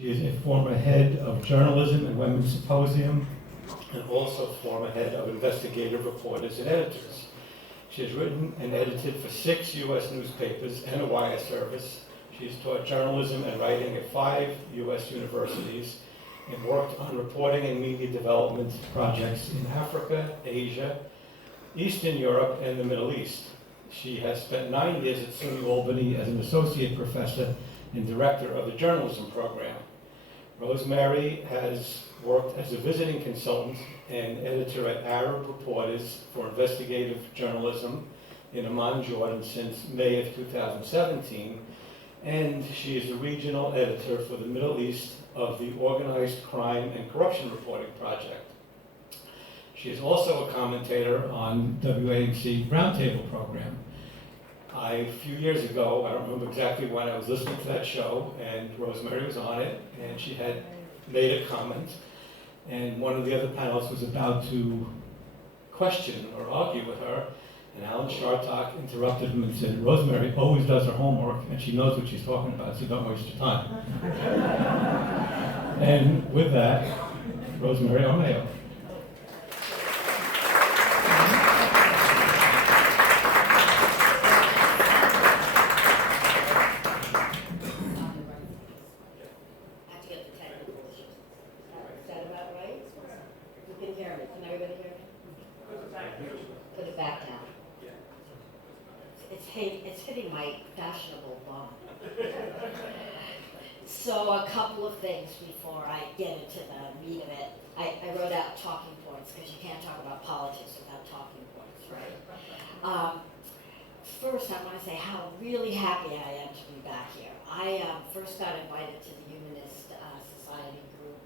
She is a former head of journalism and women's symposium, and also former head of investigative reporters and editors. She has written and edited for 6 U.S. newspapers and a wire service. She has taught journalism and writing at 5 U.S. universities and worked on reporting and media development projects in Africa, Asia, Eastern Europe, and the Middle East. She has spent 9 years at SUNY Albany as an associate professor and director of the journalism program. Rosemary has worked as a visiting consultant and editor at Arab Reporters for investigative journalism in Amman, Jordan since May of 2017, and she is a regional editor for the Middle East of the Organized Crime and Corruption Reporting Project. She is also a commentator on WAMC Roundtable program. A few years ago, I don't remember exactly when, I was listening to that show, and Rosemary was on it, and she had made a comment, and one of the other panelists was about to question or argue with her, and Alan Shartok interrupted him and said, Rosemary always does her homework, and she knows what she's talking about, so don't waste your time. And with that, Rosemary Armao. It's hitting my fashionable bum. So a couple of things before I get into the meat of it. I wrote out talking points because you can't talk about politics without talking points, right? First, I want to say how really happy I am to be back here. I first got invited to the Humanist Society group,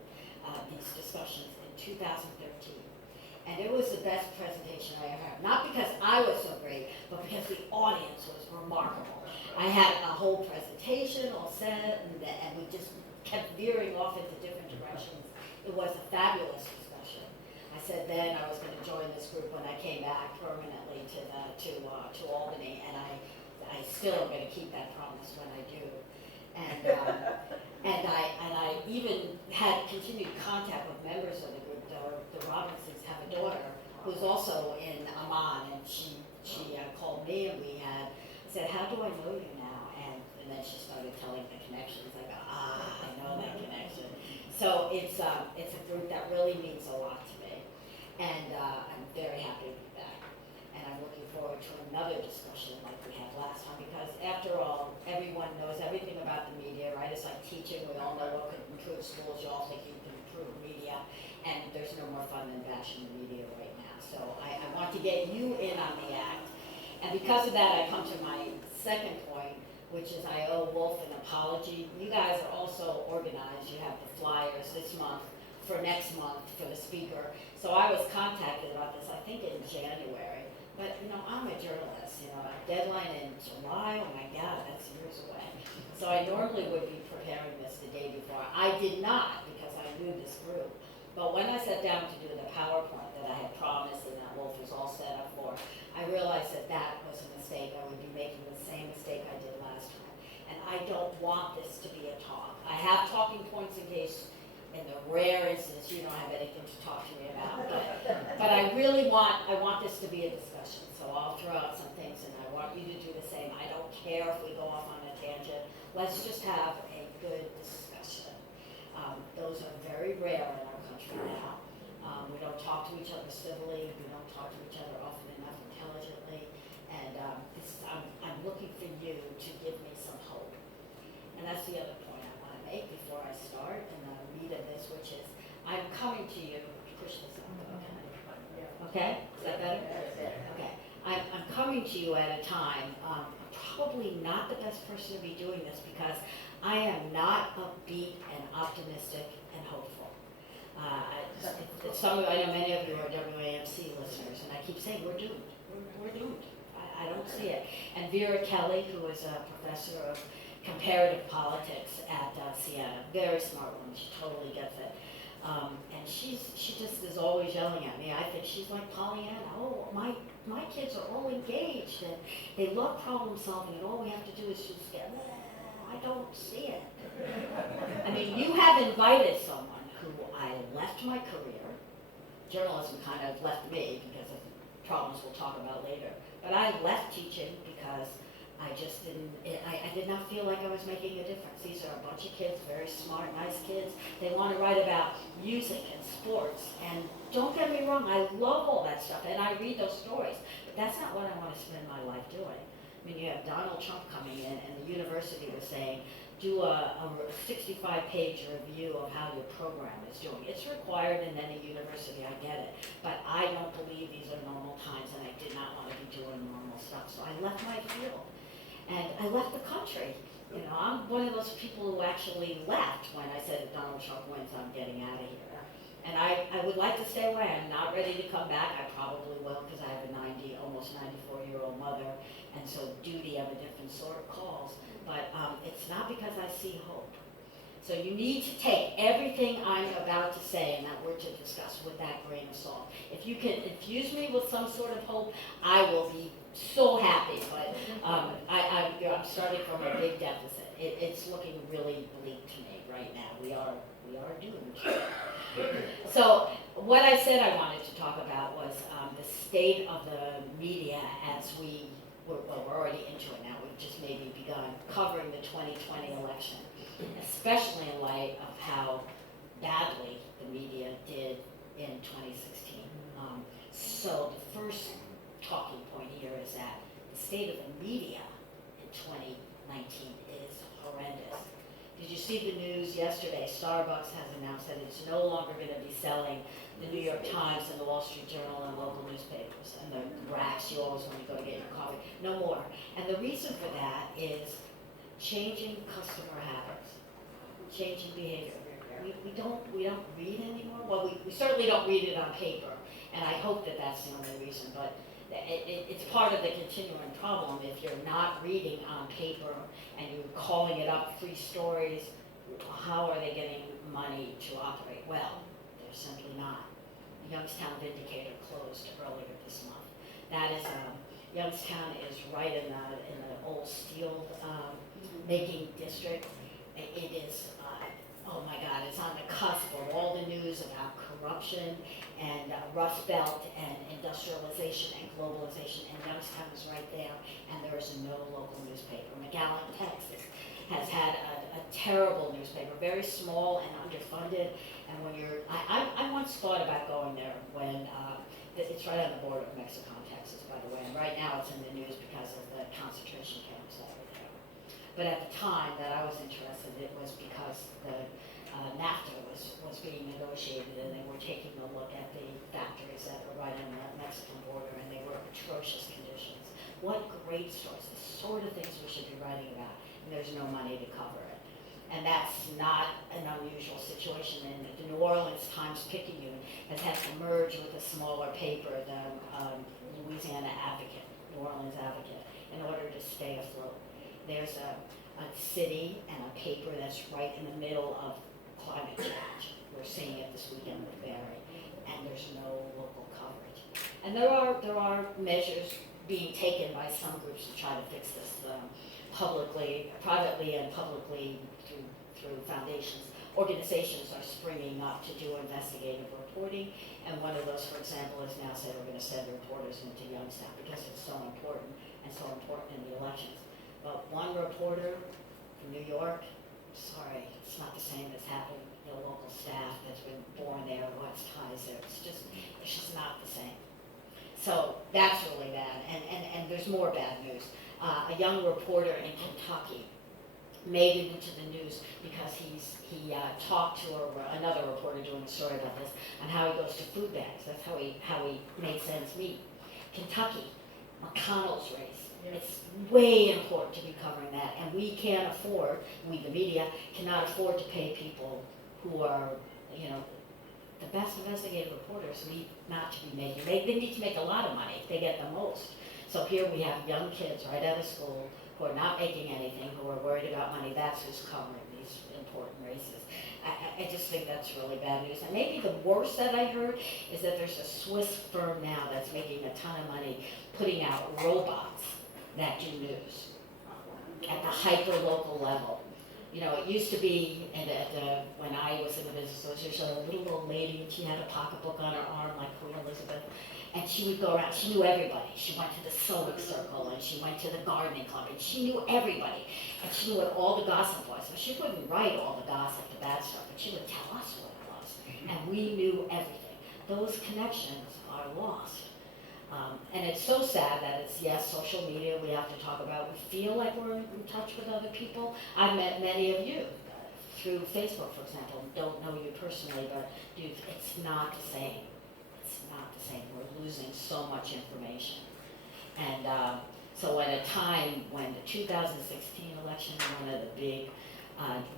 these discussions in 2013. And it was the best presentation I ever had. Not because I was so great, but because the audience was remarkable. I had a whole presentation all set, and we just kept veering off into different directions. It was a fabulous discussion. I said then I was going to join this group when I came back permanently to Albany, and I still am going to keep that promise when I do. And I even had continued contact with members of the group. The Robinsons have a daughter who's also in Amman, and she called me, and I said, how do I know you now? And then she started telling the connections. I go, I know that connection. So it's a group that really means a lot to me, and I'm very happy to be back. And I'm looking forward to another discussion like we had last time, because after all, everyone knows everything about the media, right? It's like teaching. We all know what could improve schools. You all think you can improve media. And there's no more fun than bashing the media right now. So I want to get you in on the act. And because of that, I come to my second point, which is I owe Wolf an apology. You guys are also organized. You have the flyers this month for next month for the speaker. So I was contacted about this, I think in January. But, I'm a journalist. A deadline in July, oh my God, that's years away. So I normally would be preparing this the day before. I did not, because I knew this group. But when I sat down to do the PowerPoint that I had promised and that Wolf was all set up for, I realized that was a mistake. I would be making the same mistake I did last time. And I don't want this to be a talk. I have talking points in case, in the rare instance, you don't have anything to talk to me about. But I really want this to be a discussion. So I'll throw out some things, and I want you to do the same. I don't care if we go off on a tangent. Let's just have a good discussion. Those are very rare in our country now. We don't talk to each other civilly. We don't talk to each other often enough intelligently. And I'm looking for you to give me some hope. And that's the other point I want to make before I start in the meat of this, which is I'm coming to you. Push this up, okay? Is that better? Okay. I'm coming to you at a time. I'm probably not the best person to be doing this because I am not upbeat and optimistic and hopeful. I know many of you are WAMC listeners, and I keep saying we're doomed. We're doomed. I don't see it. And Vera Kelly, who is a professor of comparative politics at Siena, very smart woman. She totally gets it. And she just is always yelling at me. I think she's like Pollyanna. Oh, my kids are all engaged and they love problem solving, and all we have to do is just get. I don't see it. I mean, you have invited someone who I left my career. Journalism kind of left me because of problems we'll talk about later. But I left teaching because I just didn't, I did not feel like I was making a difference. These are a bunch of kids, very smart, nice kids. They want to write about music and sports. And don't get me wrong, I love all that stuff and I read those stories. But that's not what I want to spend my life doing. I mean, you have Donald Trump coming in and the university was saying, do a 65-page review of how your program is doing. It's required in any university, I get it. But I don't believe these are normal times and I did not want to be doing normal stuff. So I left my field. And I left the country. You know, I'm one of those people who actually left when I said if Donald Trump wins, I'm getting out of here. And I would like to stay away. I'm not ready to come back. I probably will because I have a almost 94-year-old mother. And so duty of a different sort of calls. But it's not because I see hope. So you need to take everything I'm about to say and that we're to discuss with that grain of salt. If you can infuse me with some sort of hope, I will be so happy. But I'm starting from a big deficit. It's looking really bleak to me right now. We are doomed. So what I said I wanted to talk about was the state of the media as we're already into it now. We've just maybe begun covering the 2020 election, especially in light of how badly the media did in 2016. So the first talking point here is that the state of the media in 2019 is horrendous. Did you see the news yesterday? Starbucks has announced that it's no longer going to be selling the New York Times and the Wall Street Journal and local newspapers and the racks you always want to go to get your coffee. No more. And the reason for that is changing customer habits, changing behavior. We don't read anymore. Well, we certainly don't read it on paper, and I hope that that's the only reason. But it's part of the continuing problem. If you're not reading on paper and you're calling it up free stories, how are they getting money to operate? Well, they're simply not. The Youngstown Vindicator closed earlier this month. That is, Youngstown is right in the old steel making district. It is, oh my God, it's on the cusp of all the news about corruption and Rust Belt and industrialization and globalization, and Youngstown is right there, and there is no local newspaper. McAllen, Texas, has had a terrible newspaper, very small and underfunded, and when I once thought about going there when, it's right on the border of Mexico and Texas, by the way, and right now it's in the news because of the concentration camps that are there. But at the time that I was interested, it was because the NAFTA was being negotiated and they were taking a look at the factories that are right on the Mexican border and they were atrocious conditions. What great stories, the sort of things we should be writing about, and there's no money to cover it. And that's not an unusual situation. And the New Orleans Times-Picayune has had to merge with a smaller paper, the Louisiana Advocate, New Orleans Advocate, in order to stay afloat. There's a city and a paper that's right in the middle of climate change. We're seeing it this weekend with Barry, and there's no local coverage. And there are measures being taken by some groups to try to fix this privately and publicly through foundations. Organizations are springing up to do investigative reporting, and one of those, for example, has now said we're going to send reporters into Youngstown because it's so important and so important in the elections. But one reporter from New York, sorry, it's not the same as having the local staff that's been born there, what's ties there. It's just not the same. So that's really bad, and there's more bad news. A young reporter in Kentucky made it into the news because he talked to another reporter doing a story about this on how he goes to food banks. That's how he makes ends meet. Kentucky, McConnell's race. It's way important to be covering that, and we can't afford, we the media, cannot afford to pay people who are, the best investigative reporters need not to be making, they need to make a lot of money, they get the most. So here we have young kids right out of school who are not making anything, who are worried about money, that's who's covering these important races. I just think that's really bad news. And maybe the worst that I heard is that there's a Swiss firm now that's making a ton of money putting out robots that do news. at the hyper-local level. You know, it used to be, when I was in the business association, a little old lady, and she had a pocketbook on her arm like Queen Elizabeth, and she would go around, she knew everybody. She went to the sewing circle, and she went to the gardening club, and she knew everybody, and she knew what all the gossip was. But she wouldn't write all the gossip, the bad stuff, but she would tell us what it was, and we knew everything. Those connections are lost. And it's so sad that it's, yes, social media we have to talk about. We feel like we're in touch with other people. I've met many of you through Facebook, for example. Don't know you personally, but dude, it's not the same. It's not the same. We're losing so much information. And so at a time when the 2016 election, one of the big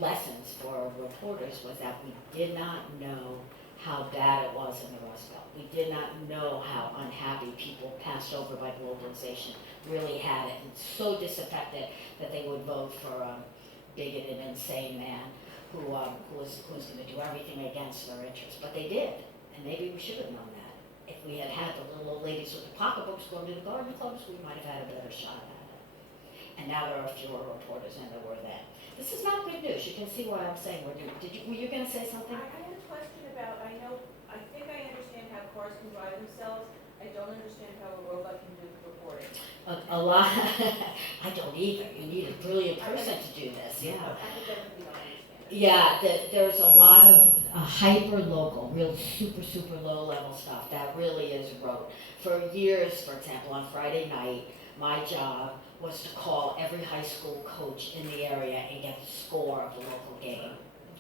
lessons for reporters was that we did not know how bad it was in the Rust Belt. We did not know how unhappy people passed over by globalization really had it, and so disaffected that they would vote for a bigoted, insane man who was going to do everything against their interests. But they did, and maybe we should have known that. If we had had the little old ladies with the pocketbooks going to the garden clubs, we might have had a better shot at it. And now there are fewer reporters than there were then. This is not good news. You can see why I'm saying we're doing. Were you going to say something? I had a question about, I think I understand how cars can drive themselves. I don't understand how a robot can do reporting. A lot. I don't either. You need a brilliant person to do this. Yeah. Academically, I understand. Yeah, there's a lot of hyper-local, real super low-level stuff that really is rote. For years, for example, on Friday night, my job was to call every high school coach in the area and get the score of the local game.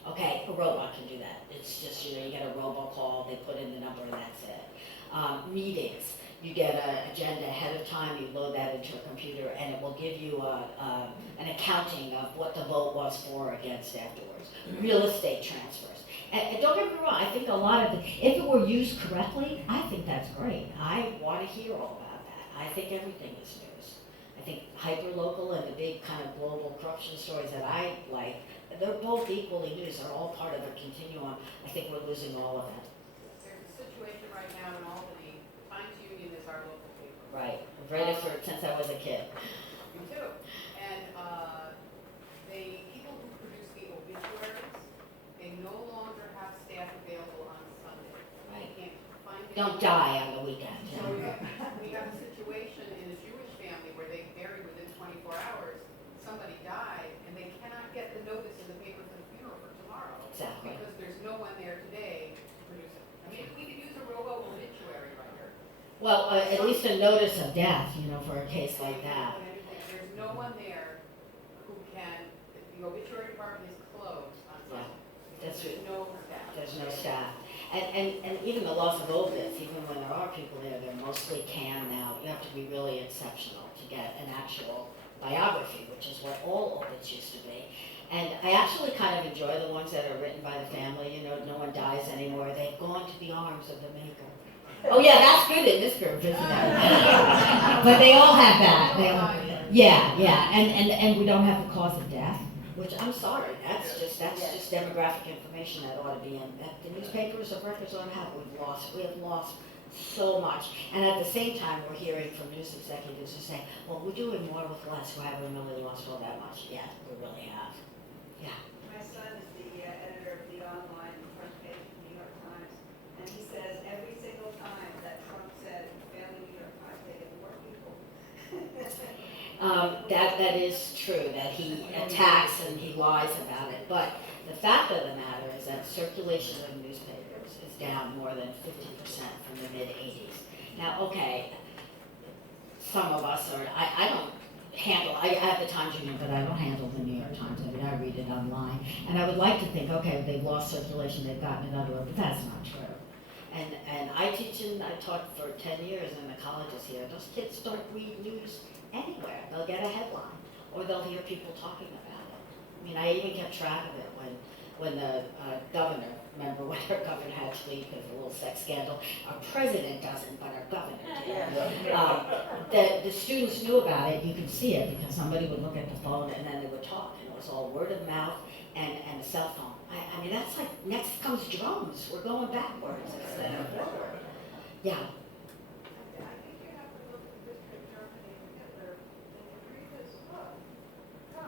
Okay, a robot can do that. It's just, you get a robocall, they put in the number and that's it. Meetings, you get an agenda ahead of time, you load that into a computer, and it will give you an accounting of what the vote was for or against afterwards. Real estate transfers. And don't get me wrong, I think a lot of if it were used correctly, I think that's great. I want to hear all about that. I think everything is news. I think hyper-local and the big kind of global corruption stories that I like, they're both equally news. They're all part of a continuum. I think we're losing all of it. There's a situation right now in Albany, the Times Union is our local paper. Right. I've read it since I was a kid. Me too. And people who produce the obituaries, they no longer have staff available on Sunday. Right. They can't find Don't anyone. die on the weekend. So we got a situation in a Jewish family where they buried within 24 hours. Somebody died, and they cannot get the notice in the paper for the funeral for tomorrow. Exactly. Because there's no one there today to produce it. I mean, if we could use a robo obituary writer. Well, at least a notice of death, for a case like that. There's no one there who can, the obituary department is closed on Sunday. That's There's right. no staff. There's no staff. And even the loss of obits, even when there are people there, they're mostly canned now. You have to be really exceptional to get an actual biography, which is what all obits used to be. And I actually kind of enjoy the ones that are written by the family. No one dies anymore. They've gone to the arms of the maker. Oh yeah, that's good in this group, isn't it? But they all have that. Yeah, and we don't have the cause of death, which I'm sorry, that's just demographic information that ought to be in. That the newspapers of records ought to have. We have lost so much, and at the same time, we're hearing from news executives who say, "Well, we're doing more with less. We haven't really lost all that much." Yeah, we really have. Yeah. My son is the editor of the online front page of the New York Times, and he says every single time that Trump said, failing New York Times, they get more people. That is true, that he attacks and he lies about it. But the fact of the matter is that circulation of newspapers is down more than 50% from the mid-'80s. Now, okay, some of us are, I don't handle, I have the Times Union, but I don't handle the New York Times. I mean, I read it online. And I would like to think, okay, they've lost circulation, they've gotten it under it, but that's not true. And I taught for 10 years in the colleges here. Those kids don't read news anywhere. They'll get a headline, or they'll hear people talking about it. I mean, I even kept track of it when the governor, remember when our governor had to leave because of a little sex scandal. Our president doesn't, but our governor did. The students knew about it. You could see it because somebody would look at the phone and then they would talk, and it was all word of mouth and a cell phone. I mean, that's like, next comes drones. We're going backwards instead of forward. Yeah. I think you have to look at the history of Germany and Hitler and you read his book. God,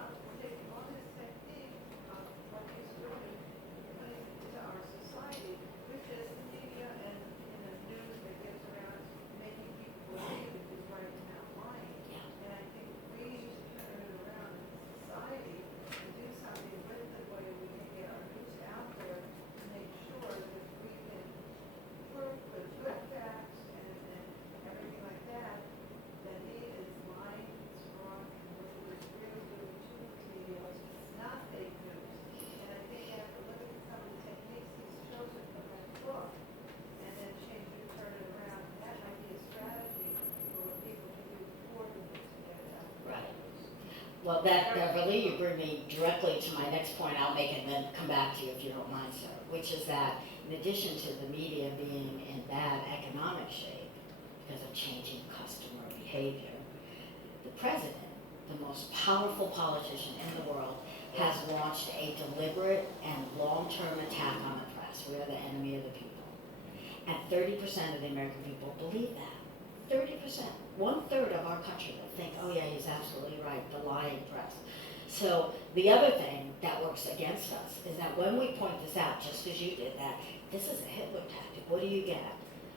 Well, that, Beverly, you bring me directly to my next point. I'll make it and then come back to you if you don't mind, sir, which is that in addition to the media being in bad economic shape because of changing customer behavior, the president, the most powerful politician in the world, has launched a deliberate and long-term attack on the press. We are the enemy of the people. And 30% of the American people believe that. 30%. 1/3 of our country will think, oh yeah, he's absolutely right, the lying press. So the other thing that works against us is that when we point this out, just as you did, that this is a Hitler tactic, what do you get?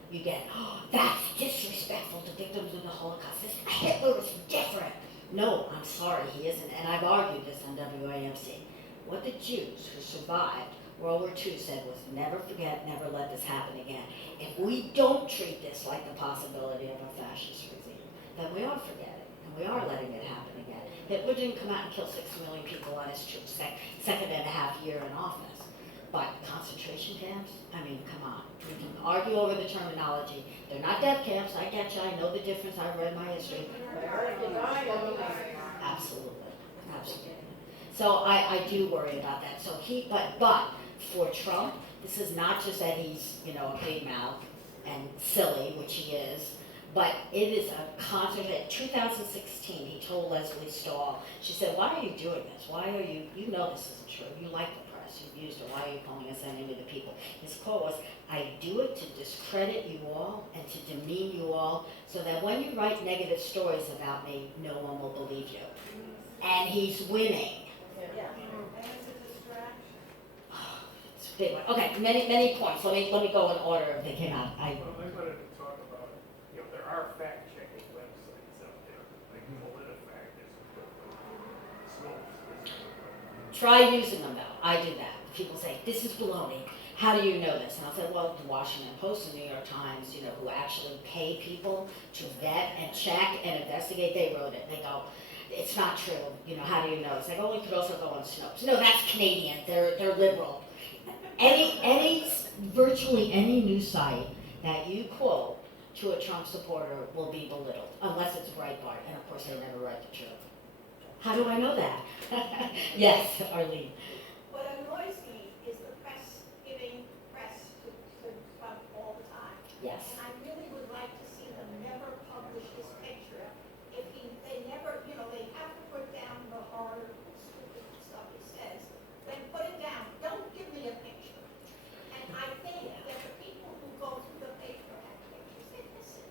You get, oh, that's disrespectful to victims of the Holocaust. This Hitler is different. No, I'm sorry, he isn't. And I've argued this on WAMC. What the Jews who survived World War II said was never forget, never let this happen again. If we don't treat this like the possibility of a fascist regime, then we are forgetting, and we are letting it happen again. Hitler didn't come out and kill 6 million people on his second and a half year in office. But concentration camps, I mean, come on. We can argue over the terminology. They're not death camps, I get you, I know the difference, I've read my history. Absolutely, absolutely. So I do worry about that. So but for Trump, this is not just that he's, a big mouth and silly, which he is, but it is a concert. In 2016, he told Leslie Stahl, she said, why are you doing this? Why are you this isn't true. You like the press, you've used it. Why are you calling us enemy of the people? His quote was, I do it to discredit you all and to demean you all so that when you write negative stories about me, no one will believe you. And he's winning. Yeah. And it's a distraction. It's a big one. Okay, many points. Let me go in order if they came out. Well, I wanted to talk about, there are fact-checking websites out there, like PolitiFact is Snopes. Try using them though. I do that. People say, this is baloney. How do you know this? And I'll say, well, the Washington Post and New York Times, who actually pay people to vet and check and investigate, they wrote it. They go, it's not true. How do you know? It's like, oh, you could also go on Snopes. No, that's Canadian. They're liberal. Virtually any news site that you quote to a Trump supporter will be belittled, unless it's Breitbart, and of course they never write the truth. How do I know that? Yes, Arlene. What annoys me is the press giving press to Trump all the time. Yes. And I really would like to see them never publish his picture. They never, they have to put down the horrible, stupid stuff he says. Then put it down. Don't give me a picture. And I think that the people who go through the paper have pictures, they miss it.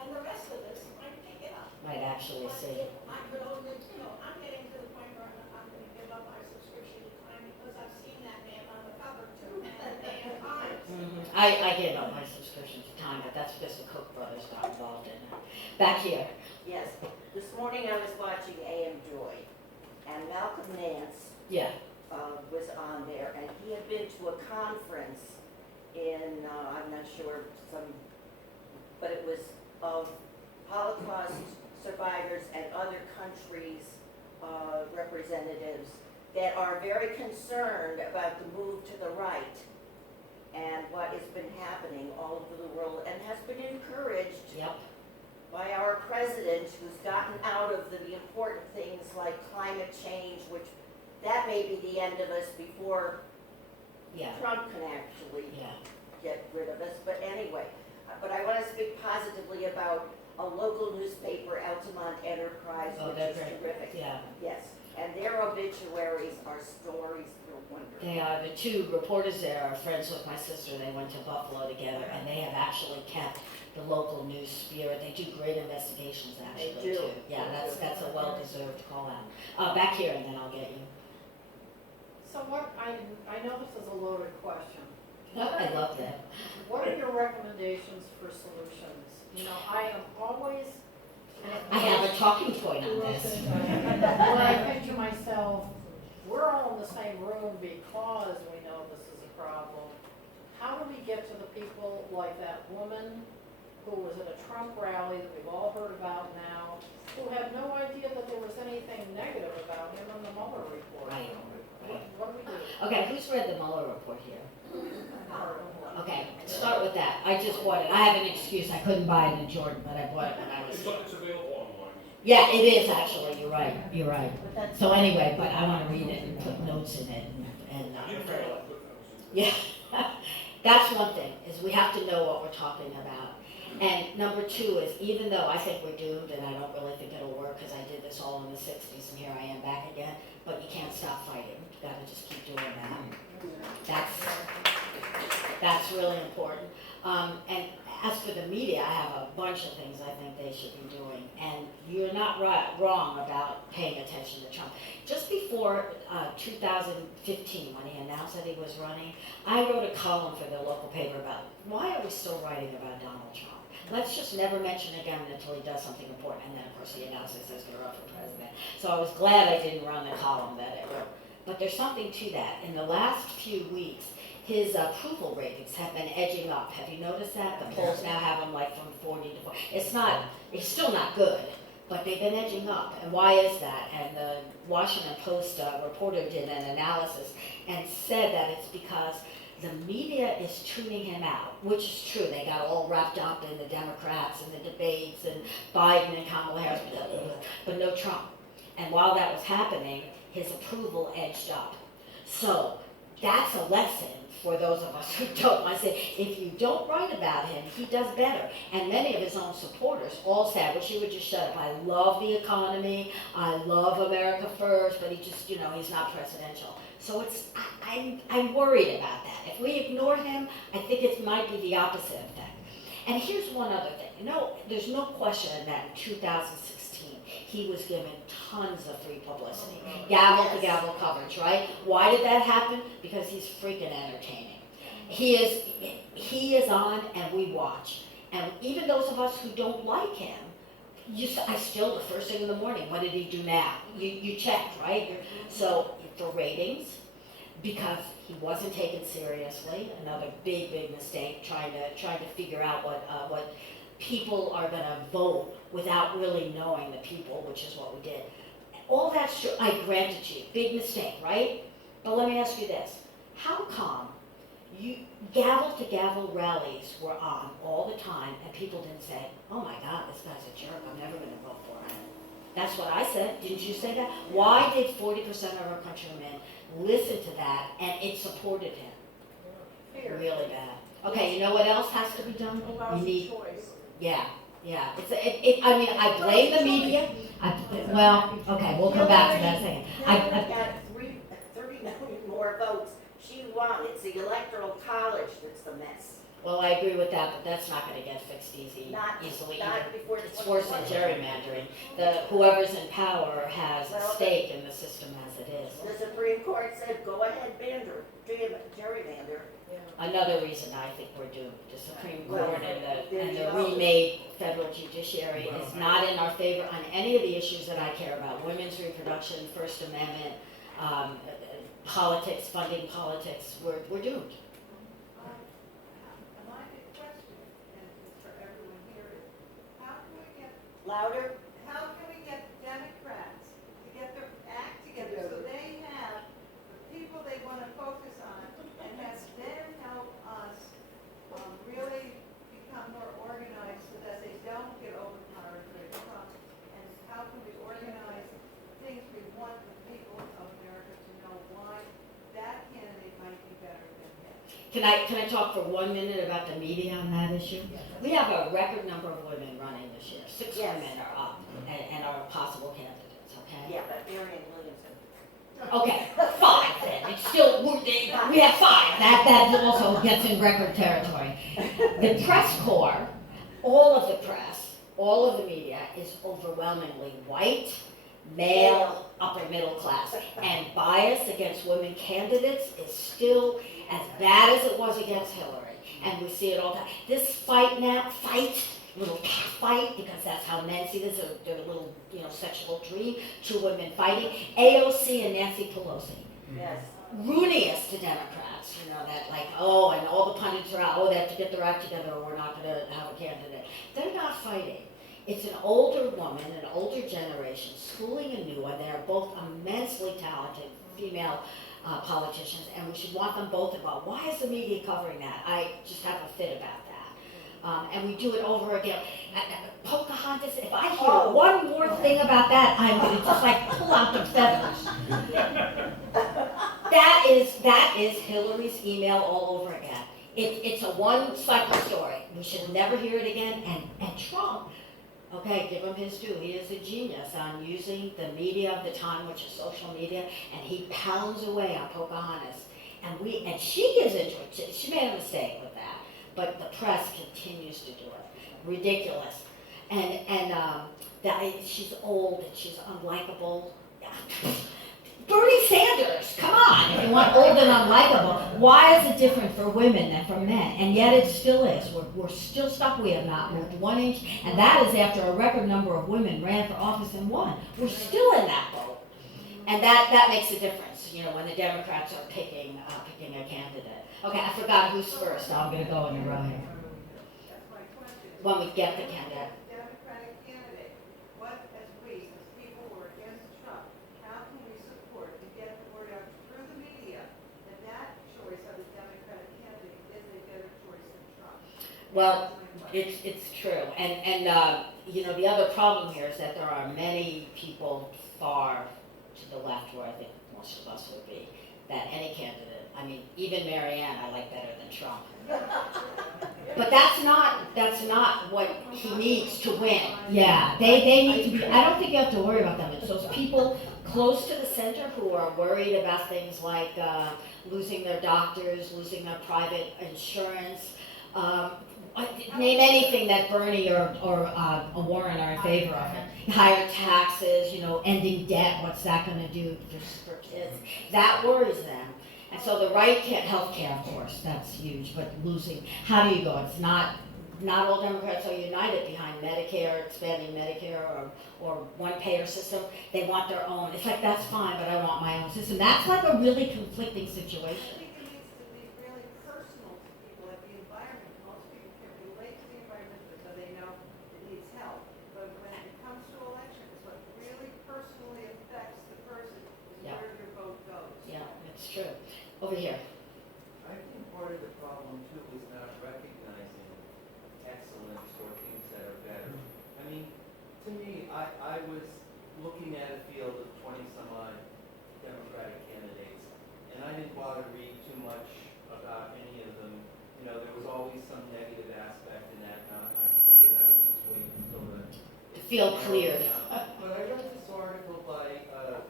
And the rest of us might pick it up. Might actually But see. I'm getting to the point where I'm going to give up my subscription to Time because I've seen that man on the cover too many damn times. I gave up my subscription to Time, but that's because the Koch brothers got involved in it. Back here. Yes, this morning I was watching AM Joy, and Malcolm Nance Yeah. was on there, and he had been to a conference in, I'm not sure, but it was of Holocaust survivors and other countries' representatives that are very concerned about the move to the right and what has been happening all over the world, and has been encouraged Yep. by our president, who's gotten out of the important things like climate change, which that may be the end of us before Yeah. Trump can actually Yeah. get rid of us. But anyway, but I want to speak positively about a local newspaper, Altamont Enterprise, Oh, which they're is great. terrific. Yeah. Yes, and their obituaries are stories for wonder. They are, the two reporters there are friends with my sister. They went to Buffalo together, and they have actually kept the local news spirit. They do great investigations, actually, They do. too. Yeah, that's a well-deserved call-out. Back here, and then I'll get you. So what, I know this is a loaded question. I love that. What are your recommendations for solutions? I am always. I have a talking point on this. When I think to myself, we're all in the same room because we know this is a problem. How do we get to the people like that woman who was at a Trump rally that we've all heard about now, who had no idea that there was anything negative about him in the Mueller report? Right. What do we do? Okay, who's read the Mueller report here? Okay, start with that. I just bought it. I have an excuse. I couldn't buy it in Jordan, but I bought it when I was. It's available online. Yeah, it is actually, you're right. So anyway, but I wanna read it and put notes in it and refer to it. Yeah, that's one thing, is we have to know what we're talking about. And number two is, even though I think we're doomed, and I don't really think it'll work, because I did this all in the sixties, and here I am back again, but you can't stop fighting, you gotta just keep doing that. That's really important. And as for the media, I have a bunch of things I think they should be doing, and you're not wrong about paying attention to Trump. Just before 2015, when he announced that he was running, I wrote a column for the local paper about why are we still writing about Donald Trump? Let's just never mention again until he does something important, and then of course he announces he's going to run for president. So I was glad I didn't run the column that I wrote. But there's something to that. In the last few weeks, his approval ratings have been edging up. Have you noticed that? The polls now have him like from 40 to 40. It's still not good, but they've been edging up. And why is that? And the Washington Post reporter did an analysis and said that it's because the media is tuning him out, which is true. They got all wrapped up in the Democrats and the debates and Biden and Kamala Harris, but no Trump. And while that was happening, his approval edged up. So that's a lesson for those of us who don't. I say, if you don't write about him, he does better. And many of his own supporters all said, "Wish you would just shut up. I love the economy. I love America first, but he just, he's not presidential." So I'm worried about that. If we ignore him, I think it might be the opposite effect. And here's one other thing. There's no question that in 2016, he was given tons of free publicity. Gavel to gavel coverage, right? Why did that happen? Because he's freaking entertaining. He is on and we watch. And even those of us who don't like him, I still, the first thing in the morning, what did he do now? You checked, right? So for ratings, because he wasn't taken seriously, another big mistake, trying to figure out what people are going to vote without really knowing the people, which is what we did. All that's true. I grant it to you. Big mistake, right? But let me ask you this. How come gavel to gavel rallies were on all the time and people didn't say, "Oh my God, this guy's a jerk, I'm never going to vote for him"? That's what I said. Didn't you say that? Why did 40% of our countrymen listen to that and it supported him? Really bad. Okay, you know what else has to be done? You need choice. Yeah. I blame the media. Okay, we'll come back to that in a second. Hillary got 30 million more votes. She won. It's the electoral college that's the mess. Well, I agree with that, but that's not going to get fixed easily Not either. before the It's worse than 2020. gerrymandering. Whoever's in power has a Well, stake in the system as it is. The Supreme Court said, go ahead, gerrymander. Another reason I think we're doomed. The Supreme Well, Court and the there you go. remade federal judiciary is not in our favor on any of the issues that I care about. Women's reproduction, First Amendment, politics, funding politics. We're doomed. My big question, and it's for everyone here, is how can we get Louder? Democrats to get their act together so they have the people they want to focus on and have them help us really become more organized so that they don't get overpowered by Trump? And how can we organize things we want the people of America to know why that candidate might be better than him? Can I talk for 1 minute about the media on that issue? We have a record number of women running this year. 6 Yes. women are up and are possible candidates, okay? Yeah, but Marianne Williamson. Okay, 5 then. It's still, we have 5. That also gets in record territory. The press corps, all of the press, all of the media is overwhelmingly white, male, upper middle class. And bias against women candidates is still as bad as it was against Hillary. And we see it all the time. This little cat fight, because that's how men see this, their little, sexual dream, 2 women fighting. AOC and Nancy Pelosi. Yes. Rooneyest to Democrats, that and all the pundits are out, they have to get their act together or we're not going to have a candidate. They're not fighting. It's an older woman, an older generation, schooling a new one. They are both immensely talented female politicians, and we should want them both involved. Why is the media covering that? I just have a fit about that. And we do it over again. Pocahontas, if I hear one more thing about that, I'm gonna just like pull out the feathers. That is Hillary's email all over again. It's a one-cycle story. We should never hear it again. And Trump, okay, give him his due. He is a genius on using the media of the time, which is social media, and he pounds away on Pocahontas. And she gives into it. She made a mistake with that, but the press continues to do it. Ridiculous. And that she's old and she's unlikable. Bernie Sanders, come on, if you want old and unlikable. Why is it different for women than for men? And yet it still is. We're still stuck. We have not moved 1 inch, and that is after a record number of women ran for office and won. We're still in that boat. And that makes a difference, you know, when the Democrats are picking a candidate. Okay, I forgot who's first, so I'm gonna go in a row here. That's my question. When we get the candidate. Democratic candidate, what, as people who are against Trump, how can we support to get the word out through the media that choice of the Democratic candidate is a better choice than Trump? Well, it's true. And you know, the other problem here is that there are many people far to the left where I think most of us would be, that any candidate, I mean, even Marianne I like better than Trump. But that's not what he needs to win. Yeah, they need to be, I don't think you have to worry about them. It's those people close to the center who are worried about things like losing their doctors, losing their private insurance. Name anything that Bernie or Warren are in favor of. Higher taxes, you know, ending debt, what's that going to do for kids? That worries them. And so the right health care, of course, that's huge, but losing, how do you go? It's not all Democrats are united behind Medicare, expanding Medicare or one-payer system. They want their own. It's like, that's fine, but I want my own system. That's like a really conflicting situation. I think it needs to be really personal to people, like the environment. Most people can relate to the environment so they know it needs help. But when it comes to elections, what really personally affects the person is Yeah. where your vote goes. Yeah, it's true. Over here. I think part of the problem too is not recognizing excellence or things that are better. I mean, to me, I was looking at a field of 20-some odd Democratic candidates, and I didn't bother to read too much about any of them. You know, there was always some negative aspect in that, and I figured I would just wait until To feel clear. But I read this article by a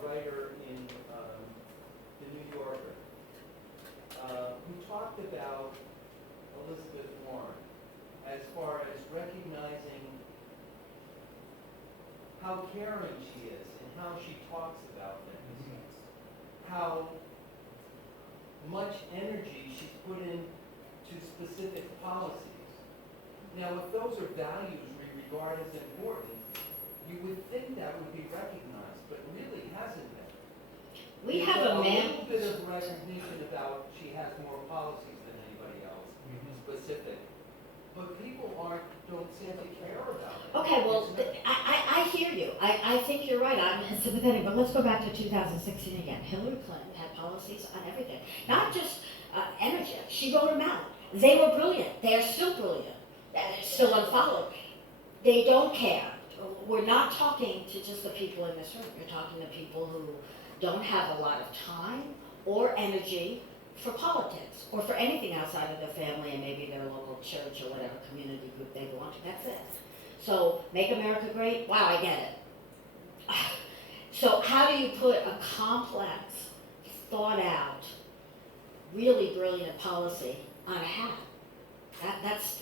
writer in the New Yorker, who talked about Elizabeth Warren as far as recognizing how caring she is and how she talks about things, how much energy she's put into specific policies. Now, if those are values we regard as important, you would think that would be recognized, but really hasn't been. We have There's a man. little bit of recognition about she has more policies than anybody else, specific. But people don't seem to care about it. Okay, well, I hear you. I think you're right. I'm sympathetic, but let's go back to 2016 again. Hillary Clinton had policies on everything, not just energy. She wrote them out. They were brilliant. They are still brilliant. They're still unfollowed. They don't care. We're not talking to just the people in this room. You're talking to people who don't have a lot of time or energy for politics or for anything outside of their family and maybe their local church or whatever community group they belong to. That's it. So, make America great? Wow, I get it. So how do you put a complex, thought out, really brilliant policy on a hat?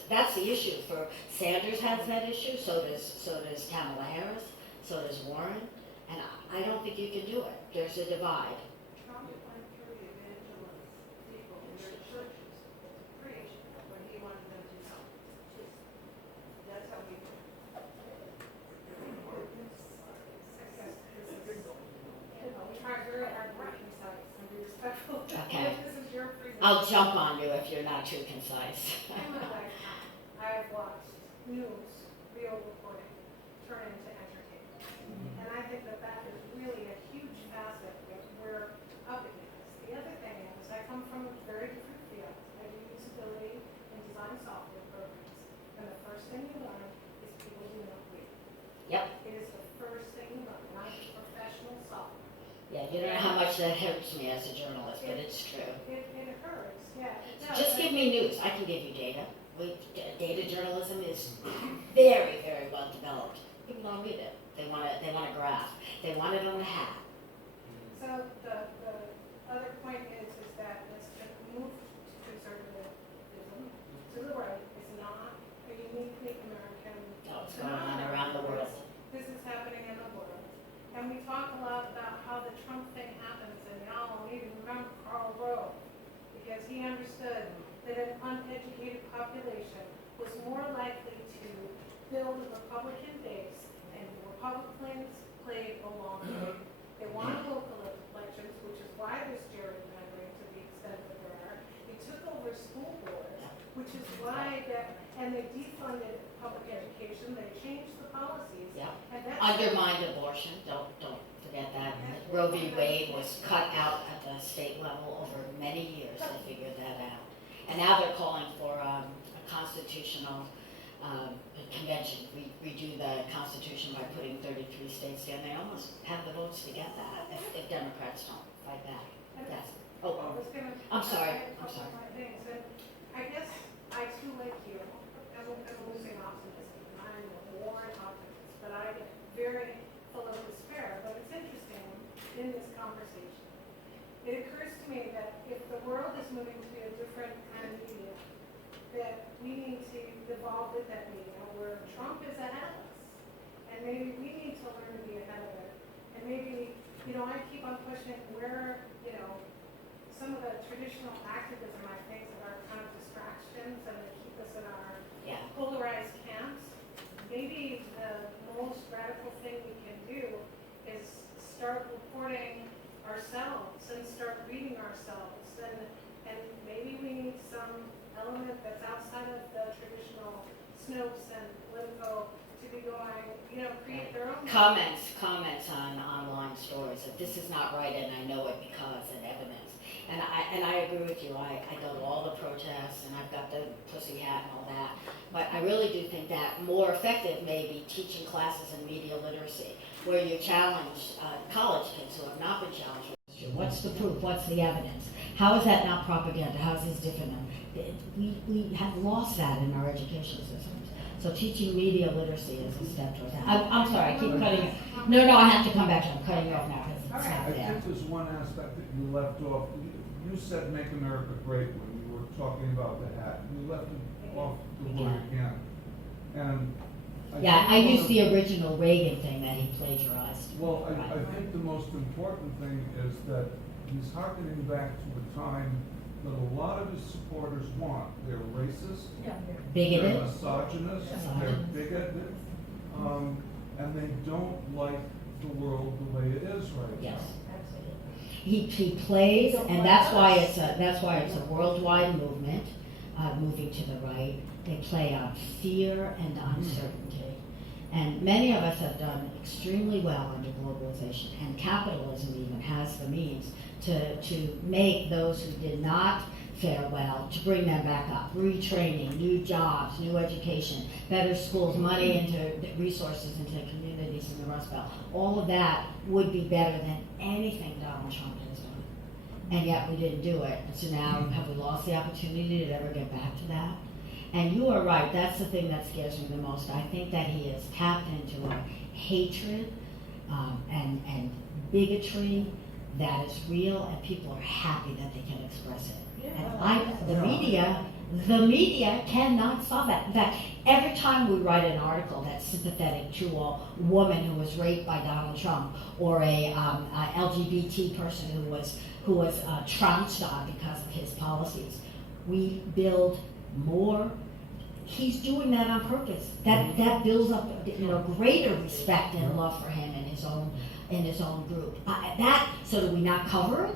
That's the issue. For Sanders has that issue, so does Kamala Harris, so does Warren, and I don't think you can do it. There's a divide. Trump went through the evangelist people in their churches to preach what he wanted them to know. That's how we do it. We try very hard to be concise and be respectful. Okay. This is your presentation. I'll jump on you if you're not too concise. In my lifetime, I have watched news, real reporting, turn into entertainment. And I think that is really a huge facet that we're up against. The other thing is, I come from a very different field. I do usability and design software programs. much that hurts me as a journalist, but it's true. It hurts, yeah, it does. Just give me news, I can give you data. Data journalism is very, very well developed. People don't read it. They want a graph. They want it on a hat. So the other point is that it's moved to conservatism to the right. It's not a uniquely American No, it's going on around the world. This is happening in the world. And we talk a lot about how the Trump thing happens, and y'all don't even remember Karl Rove, because he understood that an uneducated population was more likely to build a Republican base, and Republicans played a long game. They wanted local elections, which is why there's gerrymandering to the extent that there are. They took over school boards, which is why and they defunded public education, they changed the policies. Yeah. And that's Undermined abortion, don't forget that. Roe v. Wade was cut out at the state level over many years, they figured that out. And now they're calling for a constitutional convention, redo the Constitution by putting 33 states in. They almost have the votes to get that if Democrats don't fight back. Yes. I was gonna. I'm sorry. I had a couple more things, and I guess I too, like you, am losing optimism. I'm a warm optimist, but I get very full of despair. But it's interesting in this conversation. It occurs to me that if the world is moving to a different kind of media, that we need to evolve with that media, where Trump is ahead of us, and maybe we need to learn to be ahead of it. And maybe, I keep on questioning where, some of the traditional activism, I think, are kind of distractions and they keep us in our polarized camps. Maybe the most radical thing we can do is start reporting ourselves and start reading ourselves, and maybe we need some element that's outside of the traditional Snopes and Politico to be going, create their own Comments on online stories that this is not right and I know it because and evidence. And I agree with you. I go to all the protests and I've got the pussy hat and all that. But I really do think that more effective may be teaching classes in media literacy, where you challenge college kids who have not been challenged. What's the proof? What's the evidence? How is that not propaganda? How is this different? We have lost that in our education systems. So teaching media literacy is a step towards that. I'm sorry, I keep cutting you. No, I have to come back to it. I'm cutting you off now because it's not I there. think there's one aspect that you left off. You said "Make America Great" when you were talking about the hat. You left off the word again. And I used the original Reagan thing that he plagiarized. Well, I think the most important thing is that he's harkening back to a time that a lot of his supporters want. They're racist, Bigoted. they're misogynist, they're bigoted, and they don't like the world the way it is right now. Yes. He plays, and that's why it's a worldwide movement, moving to the right. They play on fear and uncertainty, and many of us have done extremely well under globalization, and capitalism even has the means to make those who did not fare well, to bring them back up, retraining, new jobs, new education, better schools, money into resources into communities in the Rust Belt. All of that would be better than anything Donald Trump has done. And yet we didn't do it. So now have we lost the opportunity to ever get back to that? And you are right, that's the thing that scares me the most. I think that he has tapped into a hatred and bigotry that is real, and people are happy that they can express it. And the media cannot solve that. In fact, every time we write an article that's sympathetic to a woman who was raped by Donald Trump, or a LGBT person who was trounced on because of his policies, we build more. He's doing that on purpose. That builds up, greater respect and love for him and his own group. So do we not cover it?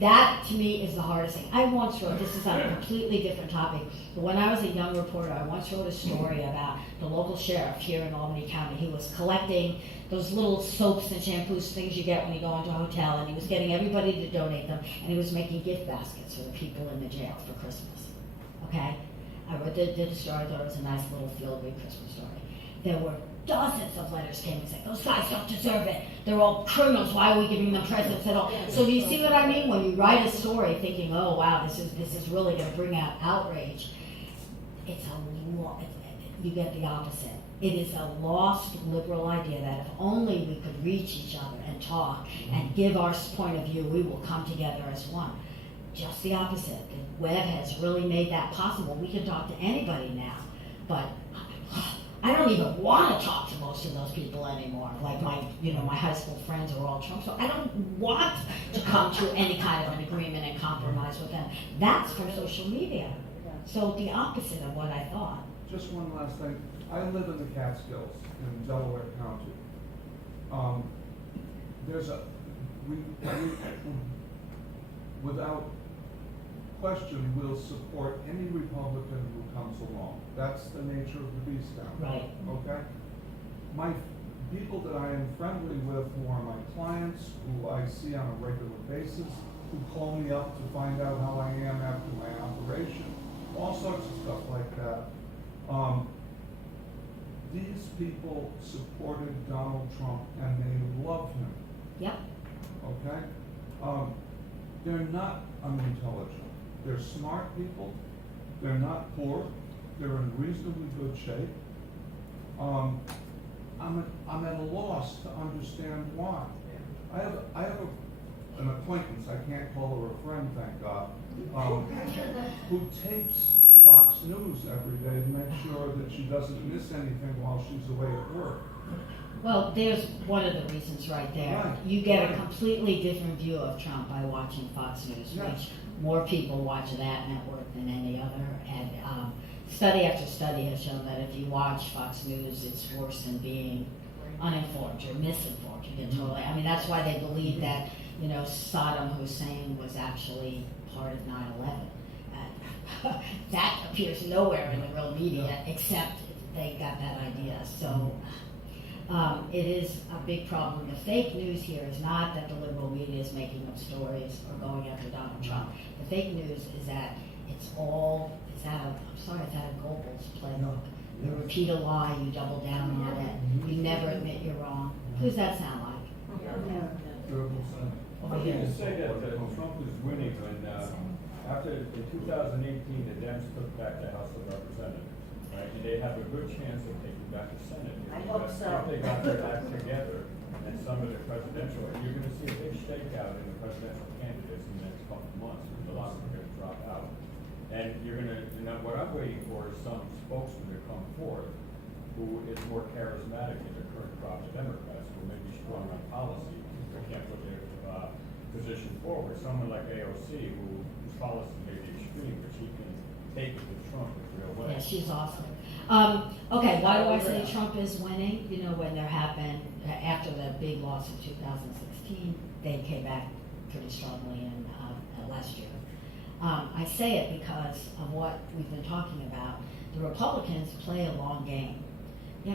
That to me is the hardest thing. I once wrote, this is on a completely different topic, but when I was a young reporter, I once wrote a story about the local sheriff here in Albany County. He was collecting those little soaps and shampoos, things you get when you go into a hotel, and he was getting everybody to donate them, and he was making gift baskets for the people in the jail for Christmas. Okay? I did a story, I thought it was a nice little feel-good Christmas story. There were dozens of letters came and said, those guys don't deserve it. They're all criminals. Why are we giving them presents at all? So do you see what I mean? When you write a story thinking, oh wow, this is really going to bring out outrage, it's you get the opposite. It is a lost liberal idea that if only we could reach each other and talk and give our point of view, we will come together as one. Just the opposite. The web has really made that possible. We can talk to anybody now, but I don't even want to talk to most of those people anymore. Like my high school friends are all Trump, so I don't want to come to any kind of an agreement and compromise with them. That's from social media. So the opposite of what I thought. Just one last thing. I live in the Catskills in Delaware County. Without question, will support any Republican who comes along. That's the nature of the beast down there. Right. Okay? My people that I am friendly with, who are my clients, who I see on a regular basis, who call me up to find out how I am after my operation, all sorts of stuff like that. These people supported Donald Trump and they love him. Yep. Okay? They're not unintelligent. They're smart people. They're not poor. They're in reasonably good shape. I'm at a loss to understand why. I have an acquaintance, I can't call her a friend, thank God, who tapes Fox News every day to make sure that she doesn't miss anything while she's away at work. Well, there's one of the reasons right there. Right. You get a completely different view of Trump by watching Fox News, Yes. which more people watch that network than any other. And study after study has shown that if you watch Fox News, it's worse than being uninformed. You're misinformed. You get totally. I mean, that's why they believe that Saddam Hussein was actually part of 9/11. That appears nowhere in the real media, except they got that idea. So it is a big problem. The fake news here is not that the liberal media is making up stories or going after Donald Trump. The fake news is that it's out of Goebbels' playbook. You repeat a lie, you double down on it, you never admit you're wrong. Who does that sound like? I can just say that Trump is winning when, after in 2018, the Dems took back the House of Representatives, right? And they have a good chance of taking back the Senate. I hope so. If they got their act together and some of the presidential, you're gonna see a big shakeout in the presidential candidates in the next couple of months, because a lot of them are gonna drop out. And what I'm waiting for is some spokesman to come forth who is more charismatic than the current crop of Democrats, who may be strong on policy, but can't put their position forward. Someone like AOC, whose policy may be extreme, but she can take it with Trump in real way. Yeah, she's awesome. Okay, why do I say Trump is winning? When there happened, after the big loss of 2016, they came back pretty strongly in last year. I say it because of what we've been talking about. The Republicans play a long game.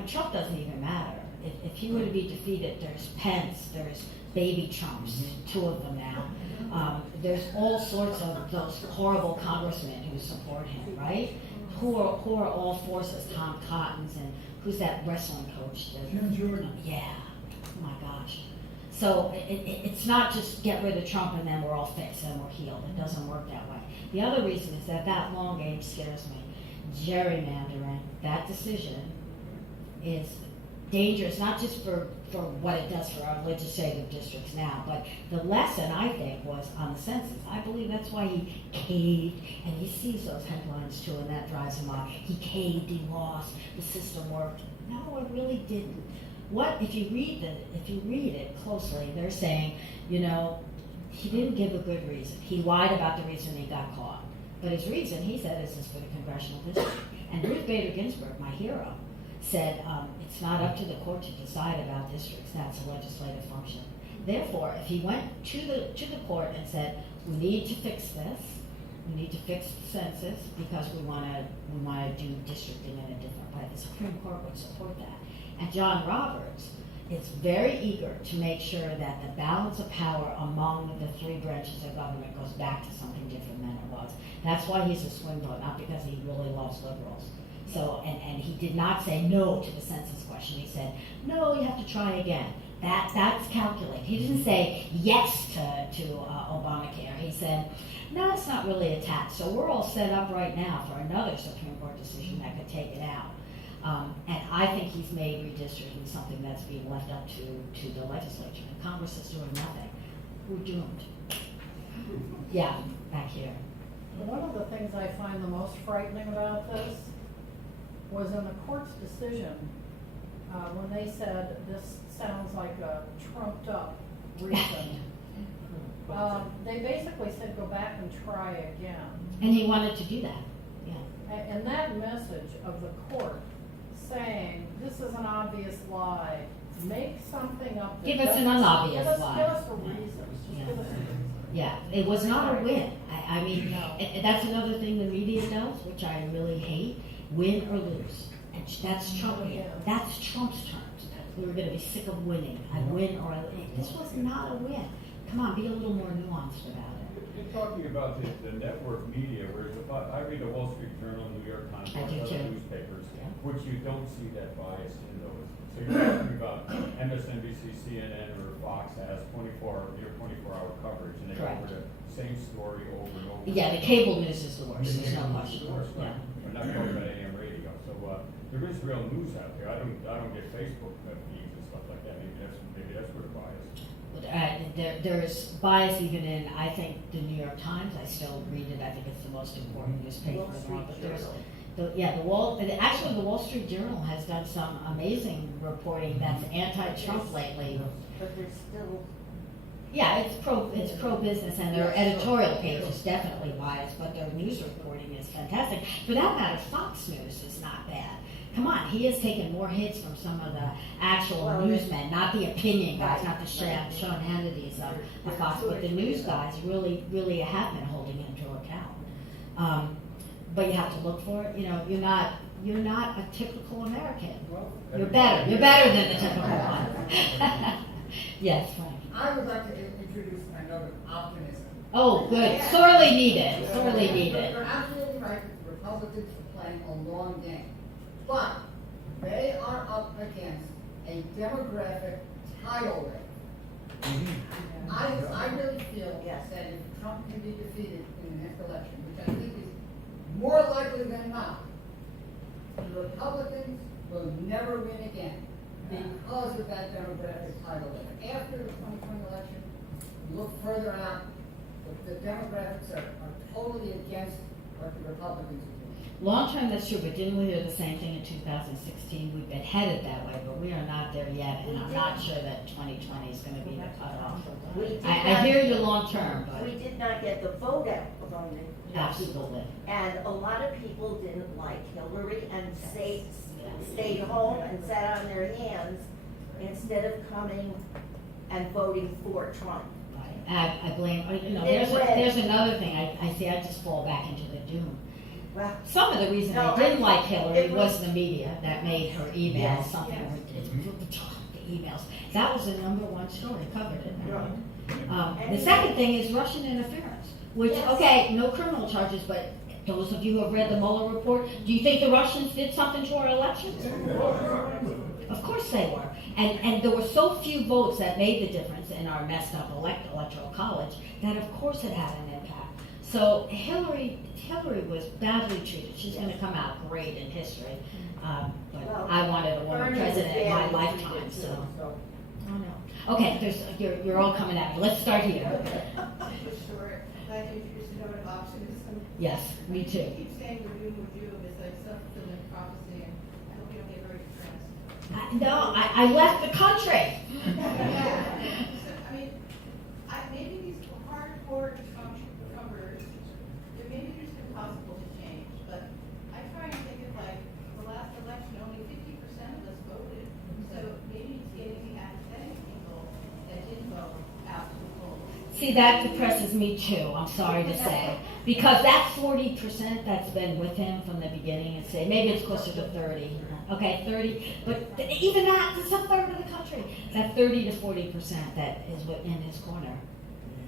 Trump doesn't even matter. If he were to be defeated, there's Pence, there's baby Trumps, 2 of them now. There's all sorts of those horrible congressmen who support him, right? Who are all forces, Tom Cottons, and who's that wrestling coach? Jim Jordan. Yeah, oh my gosh. So it's not just get rid of Trump and then we're all fixed and we're healed. It doesn't work that way. The other reason is that long game scares me. Gerrymandering, that decision is dangerous, not just for what it does for our legislative districts now, but the lesson, I think, was on the census. I believe that's why he caved, and he sees those headlines too, and that drives him on. He caved, he lost, the system worked. No, it really didn't. If you read it closely, they're saying, he didn't give a good reason. He lied about the reason he got caught. But his reason, he said, is for the congressional district. And Ruth Bader Ginsburg, my hero, said it's not up to the court to decide about districts. That's a legislative function. Therefore, if he went to the court and said, we need to fix this, we need to fix the census because we want to do districting in a different way, the Supreme Court would support that. And John Roberts is very eager to make sure that the balance of power among the 3 branches of government goes back to something different than it was. That's why he's a swing vote, not because he really loves liberals. So, and he did not say no to the census question. He said, no, you have to try again. That's calculated. He didn't say yes to Obamacare. He said, no, it's not really a tax. So we're all set up right now for another Supreme Court decision that could take it out. And I think he's made redistricting something that's being left up to the legislature. And Congress is doing nothing. We're doomed. Yeah, back here. One of the things I find the most frightening about this was in the court's decision, when they said this sounds like a trumped up reason. They basically said go back and try again. And he wanted to do that, yeah. And that message of the court saying this is an obvious lie, make something up. That Give us an doesn't- unobvious lie. Give us a reason. Just Yeah. give us a reason. Yeah, it was not a win. I mean, No. that's another thing the media does, which I really hate, win or lose. And that's Trump. Yeah. That's Trump's terms. We were going to be sick of winning. I win or I lose. This was not a win. Come on, be a little more nuanced about it. You're talking about the network media, whereas I read the Wall Street Journal, New York Times, I do other too. newspapers, Yeah. which you don't see that bias in those. So you're talking about MSNBC, CNN, or Fox has 24-hour coverage, and they go over the same story over and over. Yeah, the cable news is the worst. The There's no cable news question. is the worst, right? Yeah. We're not talking about AM radio. So there is real news out there. I don't get Facebook feeds and stuff like that. Maybe that's where the bias is. There's bias even in, I think, the New York Times. I still read it. I think it's the most important newspaper Wall in the Street world. But there's, Journal. the Wall Street Journal has done some amazing reporting that's anti-Trump lately. But there's still, Yeah, it's pro business, and their editorial page is definitely biased, but their news reporting is fantastic. For that matter, Fox News is not bad. Come on, he has taken more hits from some of the actual Well, newsmen, not the opinion guys, Right, not the Sean right. Hannity's of They're Fox, but the too news extreme. guys really have been holding him to account. But you have to look for it. You know, you're not a typical American. You're better. You're better than the typical one. Yes, Frank. I would like to introduce my note of optimism. Oh, good. Sorely needed. Sorely needed. You're absolutely right that the Republicans are playing a long game. But they are up against a demographic tidal wave. I really feel Yes. that if Trump can be defeated in the next election, which I think is more likely than not, the Republicans will never win again because of that demographic tidal wave. After the 2020 election, you look further out, the demographics are totally against what the Republicans are doing. Long term, that's true, but didn't we hear the same thing in 2016? We've been headed that way, but we are not there yet, and I'm not sure that 2020 is going to be the cutoff. we did I not- hear you long term, We but did not get the vote out from the. absolutely. And a lot of people didn't like Hillary and stayed home and sat on their hands instead of coming and voting for Trump. I blame, It's red. there's another thing, I see, I just fall back into the doom. Well, Some of the reason No, they didn't I- like Hillary it was- was the media that made her email Yes, something, yes. the emails. That was the #1 story, covered it. Right. The second thing is Russian interference, which, Yes. okay, no criminal charges, but those of you who have read the Mueller report, do you think the Russians did something to our elections? Of course they were. And there were so few votes that made the difference in our messed up electoral college that of course it had an impact. So Hillary was badly treated. She's going to come out great in history. But Well, I wanted a woman Bernie was president in my badly lifetime, treated, so. too, Oh no. Okay, you're all coming at me. Let's start here. Sure, glad you introduced the note of optimism. Yes, me too. You keep saying the doom with you is a self-fulfilling prophecy, and I hope you don't get very depressed. No, I left the country. I mean, maybe these hardcore Trumpers, maybe they're just impossible to change, but I try and think of like the last election, only 50% of us voted, so maybe it's getting the apathetic people that didn't vote out to the polls. See, that depresses me too, I'm sorry to say. Because that 40% that's been with him from the beginning, and say, maybe it's closer to 30. Okay, 30, but even that's a third of the country. That 30 to 40% that is in his corner,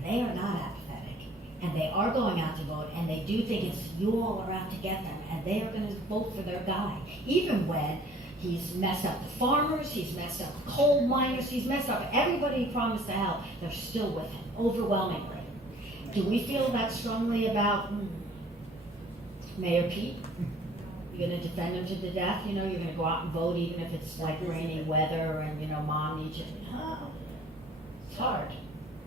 they are not apathetic. and they are going out to vote, and they do think it's you all are out to get them, and they are going to vote for their guy, even when he's messed up the farmers, he's messed up the coal miners, he's messed up everybody he promised to help. They're still with him, overwhelmingly. Do we feel that strongly about Mayor Pete? You're gonna defend him to the death, you're gonna go out and vote even if it's like rainy weather and, mom needs you. It's hard.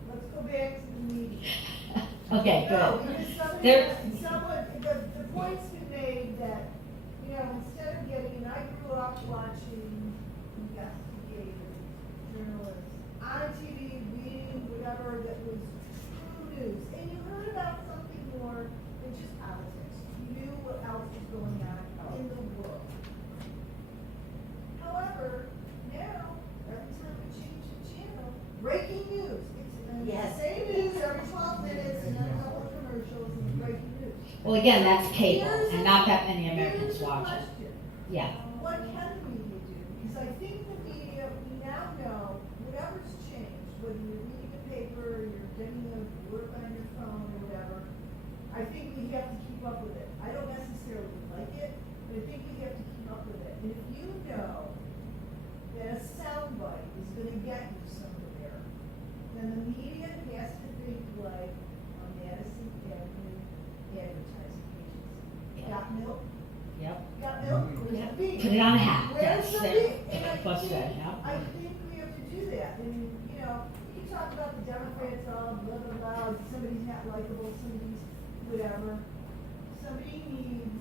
Let's go back to the meeting. Okay, No, good. because There- the point's been made that, instead of getting, and I grew up watching investigative journalists on TV, reading whatever that was true news, and you heard about something more than just politics. You knew what else was going on in the world. However, now, every time we change the channel, breaking news. It's Yes. the same news every 12 minutes, and then a couple of commercials and breaking news. Well, again, that's cable, Here's and the- not that many Americans here's the watch it. question. Yeah. What can the media do? Because I think the media, we now know, whatever's changed, whether you're reading a paper, or you're getting a work on your phone or whatever, I think we have to keep up with it. I don't necessarily like it, but I think we have to keep up with it. And if you know that a soundbite is gonna get you somewhere, then the media has to think like a Madison Avenue advertising agency. Got milk? Yep. Got milk? Mhm. Where's the beef? Put it on a hat. Where's Yes, the there- beef? And Plus that, yeah. I think we have to do that. And, you talk about the Democrats, blah, blah, blah, somebody's not likable, somebody's whatever. Somebody needs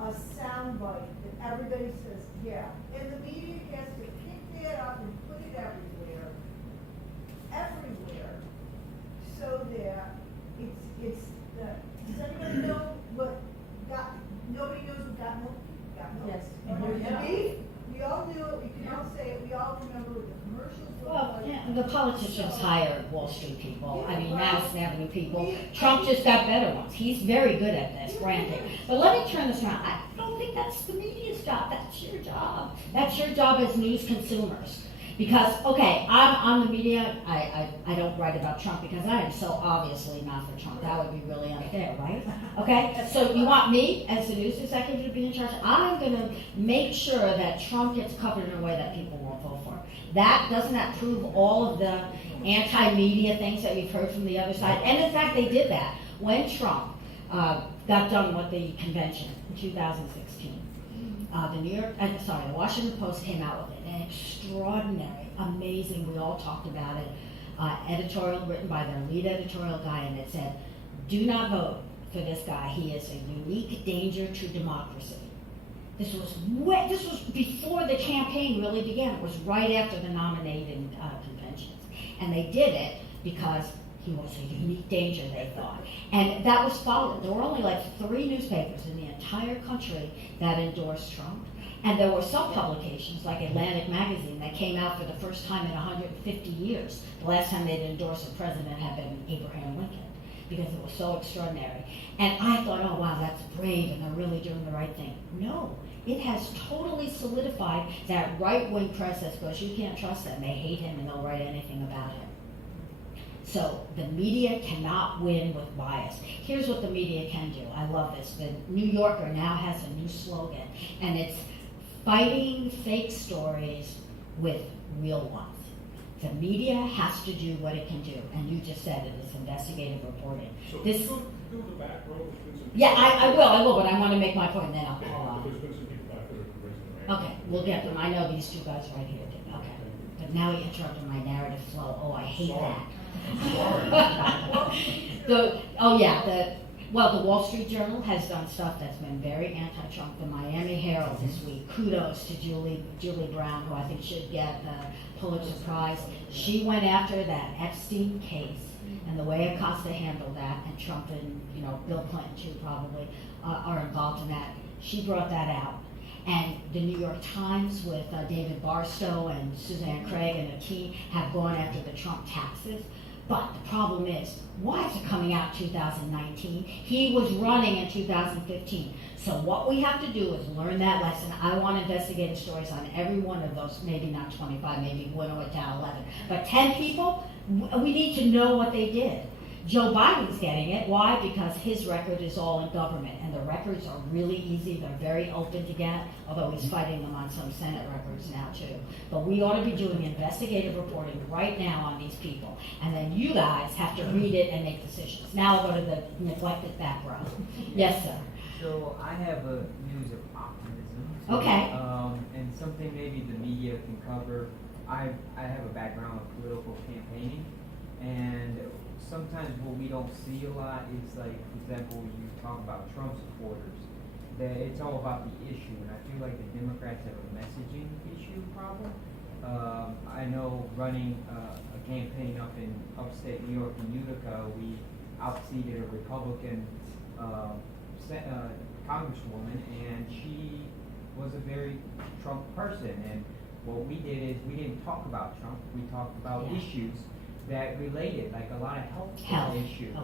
a soundbite that everybody says, yeah. And the media has to pick that up and put it everywhere, so that it's does everybody know what nobody knows what got milk? Got milk. Yes. And there's the beef. We all knew it, we can all say it, we all remember what the commercials were Well, like. yeah, the politicians hire Wall Street people, Yeah, well, Madison Avenue people. Trump just got better ones. He's very good at this, branding. But let me turn this around. I don't think that's the media's job. That's your job. That's your job as news consumers. Because, okay, I'm the media. I don't write about Trump because I am so obviously not for Trump. That would be really unfair, right? Okay, so you want me as the news executive to be in charge? I'm going to make sure that Trump gets covered in a way that people won't vote for. Doesn't that prove all of the anti-media things that we've heard from the other side? And in fact, they did that when Trump got done with the convention in 2016. The Washington Post came out with an extraordinary, amazing, we all talked about it, editorial written by their lead editorial guy, and it said, do not vote for this guy. He is a unique danger to democracy. This was before the campaign really began. It was right after the nominating conventions. And they did it because he was a unique danger, they thought. And that was followed. There were only like 3 newspapers in the entire country that endorsed Trump. And there were some publications, like Atlantic Magazine, that came out for the first time in 150 years. The last time they'd endorsed a president had been Abraham Lincoln, because it was so extraordinary. And I thought, oh wow, that's brave, and they're really doing the right thing. No, it has totally solidified that right-wing press that goes, you can't trust them, they hate him, and they'll write anything about him. So the media cannot win with bias. Here's what the media can do. I love this. The New Yorker now has a new slogan, and it's fighting fake stories with real ones. The media has to do what it can do, and you just said it, it's investigative reporting. So This, do the back row, there's been some. yeah, I will, but I want to make my point, then I'll call out. There's been some people back there who've raised their hand. Okay, we'll get them. I know these 2 guys right here did. Okay. But now you interrupted my narrative flow. Oh, I hate that. The Wall Street Journal has done stuff that's been very anti-Trump. The Miami Herald this week, kudos to Julie Brown, who I think should get the Pulitzer Prize. She went after that Epstein case and the way Acosta handled that, and Trump and Bill Clinton too probably are involved in that. She brought that out. And the New York Times with David Barstow and Suzanne Craig and a team have gone after the Trump taxes. But the problem is, why is it coming out 2019? He was running in 2015. So what we have to do is learn that lesson. I want investigative stories on every one of those, maybe not 25, maybe winnow it down 11. But 10 people, we need to know what they did. Joe Biden's getting it. Why? Because his record is all in government, and the records are really easy. They're very open to get, although he's fighting them on some Senate records now too. But we ought to be doing investigative reporting right now on these people, and then you guys have to read it and make decisions. Now I'll go to the neglected back row. Yes, sir. So I have a news of optimism. Okay. And something maybe the media can cover. I have a background of political campaigning, and sometimes what we don't see a lot is, like, for example, you talk about Trump supporters, that it's all about the issue, and I feel like the Democrats have a messaging issue problem. I know running a campaign up in upstate New York in Utica, we outseated a Republican congresswoman, and she was a very Trump person, and what we did is we didn't talk about Trump, we talked about issues that related, like a lot of health issues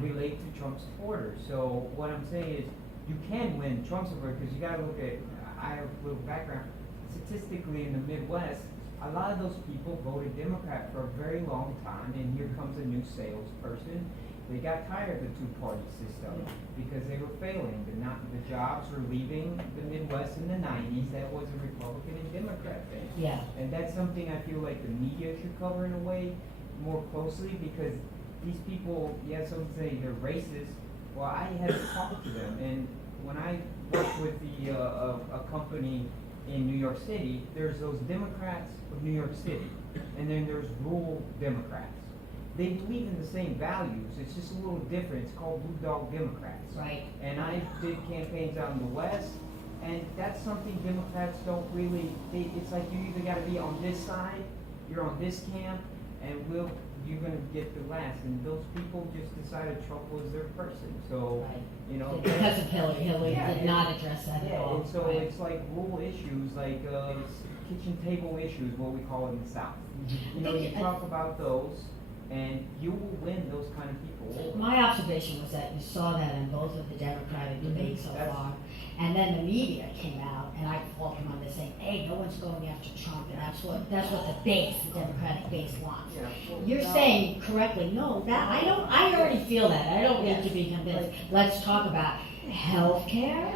relate to Trump supporters. So what I'm saying is, you can win Trump supporters, because you gotta look at, I have a little background, statistically in the Midwest, a lot of those people voted Democrat for a very long time, and here comes a new salesperson. They got tired of the two-party system because they were failing. The jobs were leaving the Midwest in the 90s. That was a Republican and Democrat thing. Yeah. And that's something I feel like the media should cover in a way more closely, because these people, some say they're racist. Well, I had to talk to them, and when I worked with a company in New York City, there's those Democrats of New York City, and then there's rural Democrats. They believe in the same values, it's just a little different. It's called Blue Dog Democrats. Right. And I did campaigns out in the West, and that's something Democrats don't really, it's like you either gotta be on this side, you're on this camp, and you're gonna get the last. And those people just decided Trump was their person. So, Right. Because of Hillary did not address that at all. And so Right. it's like rural issues, like kitchen table issues, what we call it in the South. You talk about those, and you will win those kind of people over. My observation was that you saw that in both of the Democratic debates so far, and then the media came out, and I fought them on this saying, hey, no one's going after Trump, and that's what the base, the Democratic base wants. You're saying correctly, no, I already feel that, I don't need to be convinced. Let's talk about healthcare,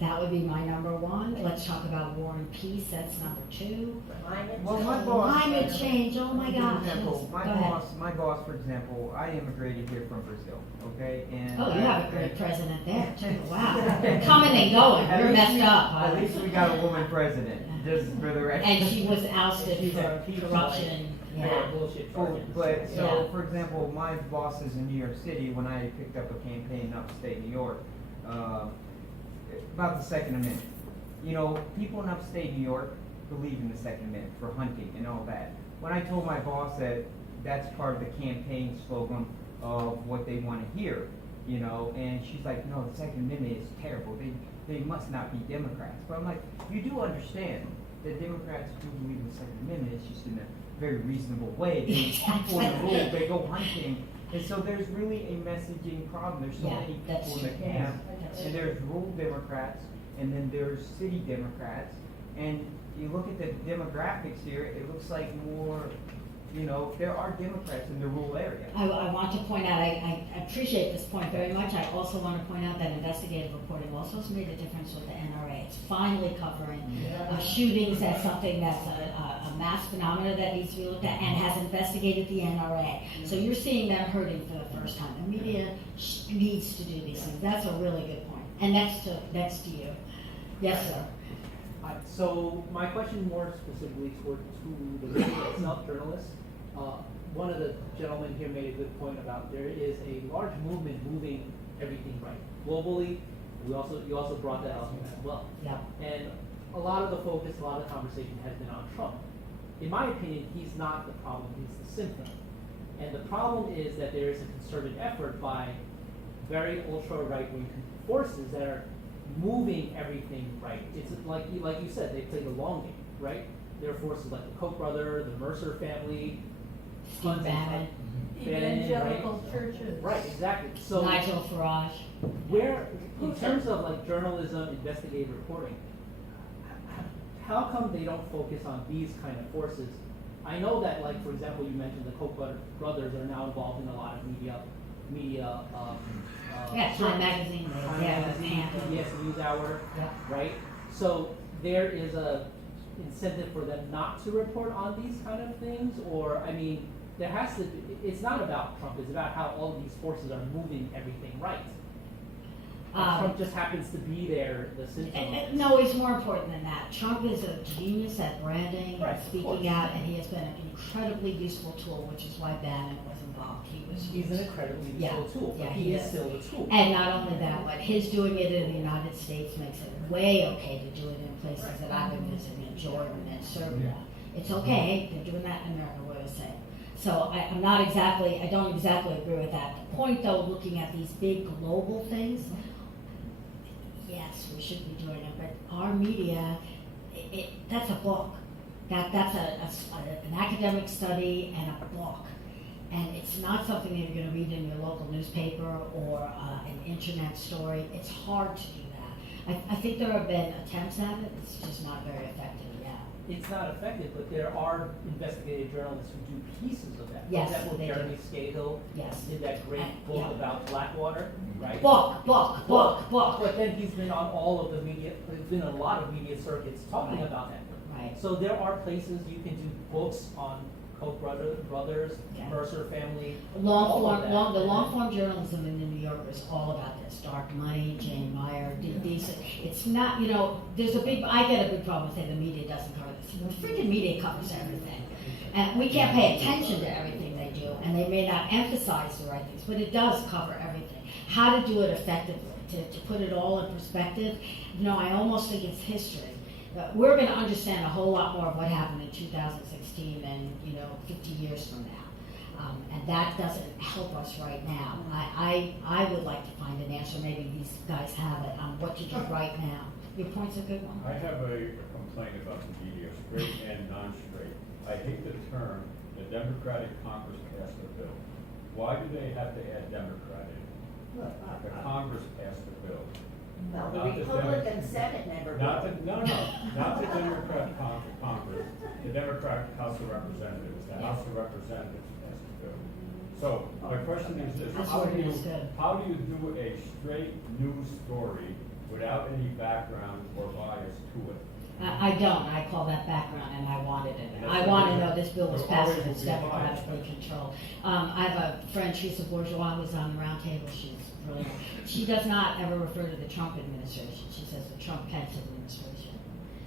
that would be my number one. Let's talk about war and peace, that's number two. Climate change, oh my gosh. My boss, for example, I immigrated here from Brazil, okay? And you have a great president there too, wow. You're coming and going, you're messed up. At least we got a woman president, just for the record. And she was ousted for corruption. For example, my bosses in New York City, when I picked up a campaign in upstate New York, about the Second Amendment. People in upstate New York believe in the Second Amendment for hunting and all that. When I told my boss that that's part of the campaign slogan of what they want to hear, and she's like, no, the Second Amendment is terrible. They must not be Democrats. But I'm like, you do understand that Democrats do believe in the Second Amendment. It's just in a very reasonable way. People in the rule, they go hunting. And so there's really a messaging problem. There's so many people in the camp, and there's rural Democrats, and then there's city Democrats. And you look at the demographics here, it looks like more, there are Democrats in the rural area. I want to point out, I appreciate this point very much. I also want to point out that investigative reporting also has made a difference with the NRA. It's finally covering shootings as something that's a mass phenomenon that needs to be looked at, and has investigated the NRA. So you're seeing them hurting for the first time. The media needs to do these things. That's a really good point. And next to you. Yes, sir. So my question more specifically to the media itself, journalists. One of the gentlemen here made a good point about there is a large movement moving everything right globally. You also brought that up as well. Yeah. And a lot of the focus, a lot of the conversation has been on Trump. In my opinion, he's not the problem; he's the symptom. And the problem is that there is a concerted effort by very ultra right-wing forces that are moving everything right. It's like you said, they play the long game, right? There are forces like the Koch brother, the Mercer family, Steve Bannon, evangelical churches. Right, exactly. So Nigel Farage. Where, in terms of like journalism, investigative reporting, how come they don't focus on these kind of forces? I know that, like, for example, you mentioned the Koch brothers are now involved in a lot of media media, Yeah, Time Magazine, Time yeah, Magazine, yeah. PBS NewsHour, Yeah. right? So there is a incentive for them not to report on these kind of things, or, I mean, there has to be, it's not about Trump, it's about how all these forces are moving everything right. And Trump just happens to be there, the symptom of it. No, it's more important than that. Trump is a genius at branding Right, and of speaking course. out, and he has been an incredibly useful tool, which is why Bannon was involved. He's an incredibly Yeah, useful tool, yeah, but he he is is. still a tool. And not only that, but his doing it in the United States makes it way okay to do it in places that I've been visiting, in Jordan and Serbia. It's okay, they're doing that in America, what I was saying. So I don't exactly agree with that. The point though, looking at these big global things, yes, we should be doing it, but our media, that's a book. That's an academic study and a book. And it's not something that you're going to read in your local newspaper or an internet story. It's hard to do that. I think there have been attempts at it. It's just not very effective yet. It's not effective, but there are investigative journalists who do pieces of that. Yes, For example, they do. Jeremy Scahill Yes. did that great book Yeah. about Blackwater, right? Book. But then he's been on all of the media, he's been on a lot of media circuits talking Right. about that. Right. So there are places you can do books on Koch brothers, Yeah. Mercer family. Long all of form, that. the long form journalism in the New Yorker is all about this. Dark Money, Jane Meyer, these. It's not, there's I get a big problem with saying the media doesn't cover this. The freaking media covers everything. And we can't pay attention to everything they do, and they may not emphasize the right things, but it does cover everything. How to do it effectively, to put it all in perspective. I almost think it's history. We're going to understand a whole lot more of what happened in 2016 than 50 years from now, and that doesn't help us right now. I would like to find an answer. Maybe these guys have it on what to do right now. Your point's a good one. I have a complaint about the media, straight and non-straight. I hate the term, the Democratic Congress passed a bill. Why do they have to add Democratic? The Congress passed the bill. Well, Not the the Republican Senate never Not voted. the Democrat Congress, the Democrat House of Representatives, the House of Representatives passed the bill. So, my question is this, That's how what do it you, is, good. how do you do a straight news story without any background or bias to it? I don't. I call that background, and I wanted it. That's I what want it to is. know this bill was There passed always and it's will be a bias. democratically controlled. I have a friend, Teresa Bourgeois, who's on the round table. She's brilliant. She does not ever refer to the Trump administration. She says the Trump-Pence administration.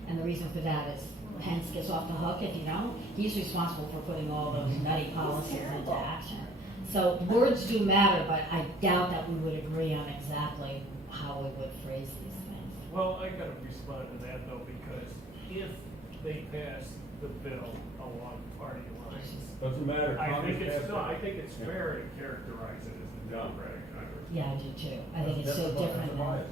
And the reason for that is Pence gets off the hook, if you know. He's responsible for putting all those nutty policies into action. So words do matter, but I doubt that we would agree on exactly how we would phrase these things. Well, I gotta respond to that though, because if they pass the bill along party lines, Doesn't matter, I Congress think passed it. I think it's fair to characterize it as the Democratic Congress. Yeah, I do too. I think it's That's so the- that's different. the than- bias.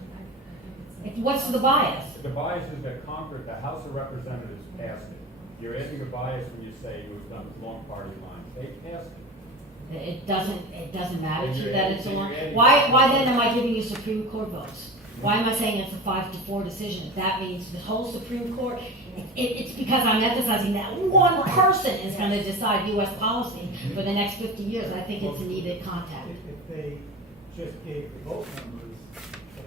What's the bias? The bias is that Congress, the House of Representatives passed it. You're adding a bias when you say it was done along party lines. They passed it. It doesn't matter And to you you're that adding- it's and along. you're adding- Why then am I giving you Supreme Court votes? Why am I saying it's a 5-4 decision? If that means the whole Supreme Court, it's because I'm emphasizing that one person is going to decide U.S. policy for the next 50 years. I think it's a needed contact. If they just gave the vote numbers.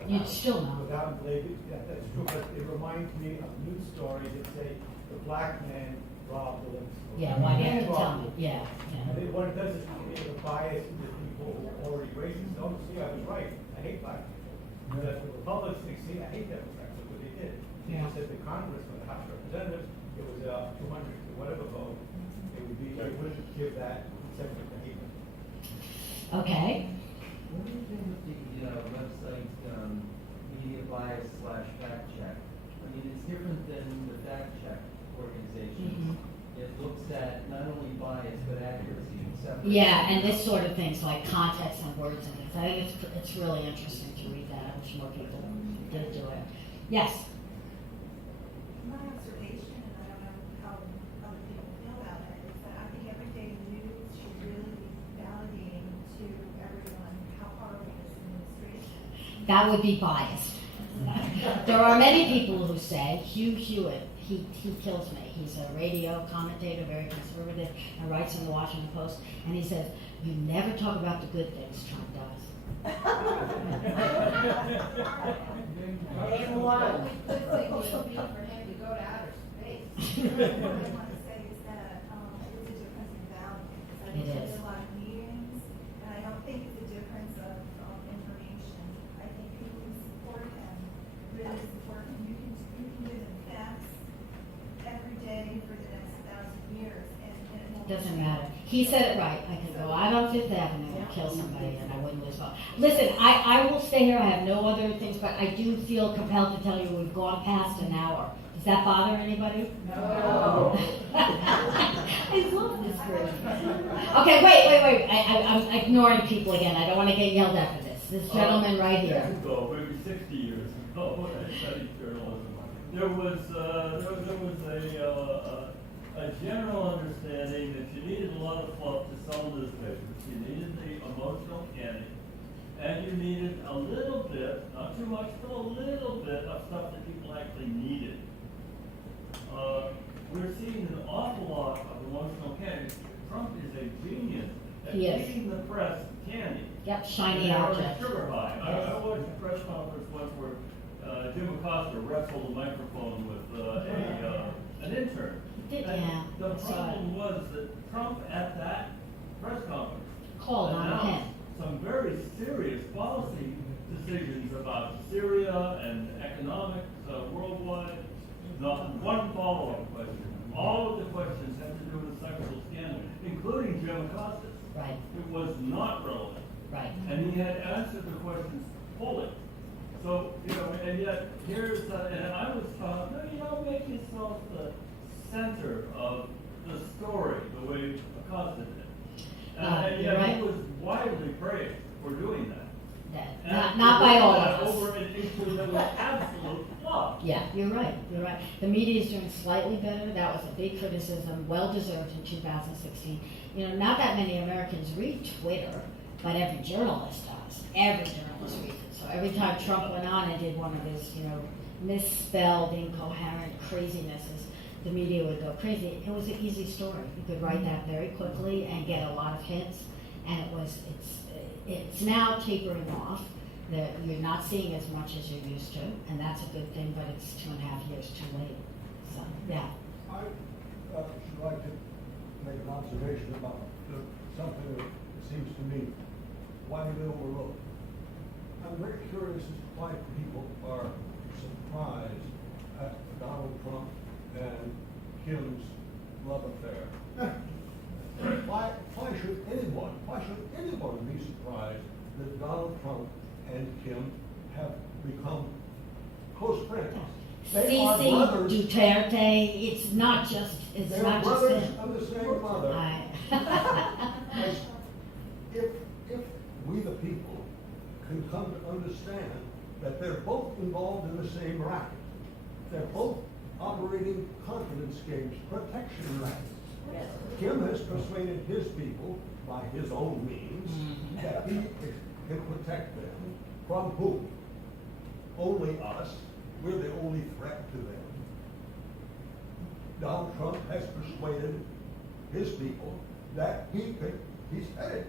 You'd still know. Without believing, yeah, that's true, but it reminds me of news stories that say the black man robbed the Olympics. Yeah, why do you have to tell me? Yeah. I think what it does is create a bias into people who are already racist. Oh, see, I was right. I hate black people. You know, that the Republicans think, see, I hate Democrats. Look what they did. They just said the Congress, when the House of Representatives, it was 200 to whatever vote. It would be, they wouldn't give that separate behavior. Okay. What do you think of the website media bias / fact check? I mean, it's different than the fact check organization. It looks at not only bias but accuracy and separate. Yeah, and this sort of things like context and words and things. I think it's really interesting to read that. I wish more people did do it. Yes. My observation, and I don't know how other people feel about it, is that I think everyday news should really be validating to everyone how horrible this administration. That would be biased. There are many people who say, Hugh Hewitt, he kills me. He's a radio commentator, very conservative, and writes in the Washington Post, and he says, you never talk about the good things Trump does. And one good thing would be for him to go to outer space. What I want to say is that, it's a difference in values. I It attend is. a lot of meetings, and I don't think it's a difference of, information. I think people who support him, really support him. You can live in facts every day for the next 1,000 years, and it won't. Doesn't matter. He said it right. I could go out on Fifth Avenue and kill somebody and I wouldn't lose vote. Listen, I will stay here. I have no other things, but I do feel compelled to tell you we've gone past an hour. Does that bother anybody? No. I love this group. Okay, wait. I'm ignoring people again. I don't want to get yelled at for this. This gentleman right here. Years ago, maybe 60 years ago, when I studied journalism, there was a general understanding that you needed a lot of fluff to sell newspapers. You needed the emotional candy, and you needed a little bit, not too much, but a little bit of stuff that people actually needed. We're seeing an awful lot of emotional candy. Trump is a genius at He is. feeding the press candy. Yep, shiny And object. Sugar high. I watched a press conference once where Jim Acosta wrestled a microphone with an intern. Did, And yeah. the I saw it. problem was that Trump at that press conference Called on announced him. some very serious policy decisions about Syria and economics worldwide. Not one follow-up question. All of the questions had to do with sexual scandal, including Jim Acosta's. Right, It was not relevant. right. And he had answered the questions fully. So, and yet, and I was taught, no, you don't make yourself the center of the story the way Acosta did. And you're yet, right. he was widely praised for doing that. And Not by all that of us. over an issue that was absolute fluff. Yeah, you're right. The media is doing slightly better. That was a big criticism, well-deserved in 2016. Not that many Americans read Twitter, but every journalist does. Every journalist reads it. So every time Trump went on and did one of his, misspelled, incoherent crazinesses, the media would go crazy. It was an easy story. You could write that very quickly and get a lot of hits. And it's now tapering off. You're not seeing as much as you used to, and that's a good thing, but it's 2.5 years too late. So, yeah. I should like to make an observation about something that seems to me widely overlooked. I'm very curious as to why people are surprised at Donald Trump and Kim's love affair. Why should anyone be surprised that Donald Trump and Kim have become close friends? They are CC brothers. Duterte, it's not just him. They're brothers of the same mother. If we the people can come to understand that they're both involved in the same racket, they're both operating confidence games, protection rackets. Yes. Kim has persuaded his people by his own means that he can protect them from whom? Only us. We're the only threat to them. Donald Trump has persuaded his people that he said it.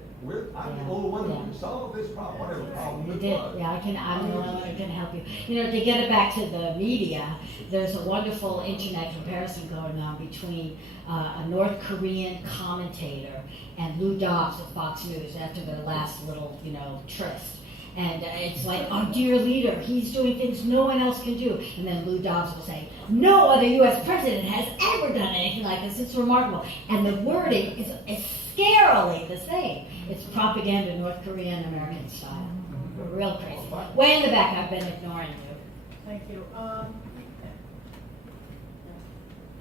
I'm the only one who can solve this problem, whatever problem it was. Yeah, I'm the only one who can help you. To get it back to the media, there's a wonderful internet comparison going on between a North Korean commentator and Lou Dobbs of Fox News after their last little, tryst. And it's like, our dear leader, he's doing things no one else can do. And then Lou Dobbs will say, no other U.S. president has ever done anything like this. It's remarkable. And the wording is scarily the same. It's propaganda, North Korean, American style. Real crazy. Way in the back, I've been ignoring you. Thank you.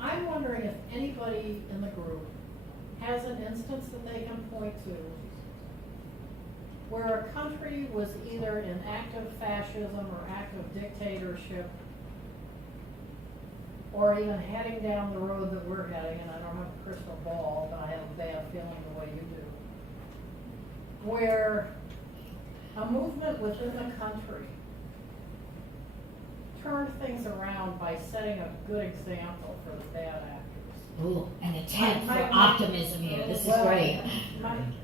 I'm wondering if anybody in the group has an instance that they can point to where a country was either in active fascism or active dictatorship, or even heading down the road that we're heading, and I don't have a crystal ball, but I have a bad feeling the way you do, where a movement within the country turn things around by setting a good example for the bad actors. Ooh, an attempt for My- optimism here, this is Well, great.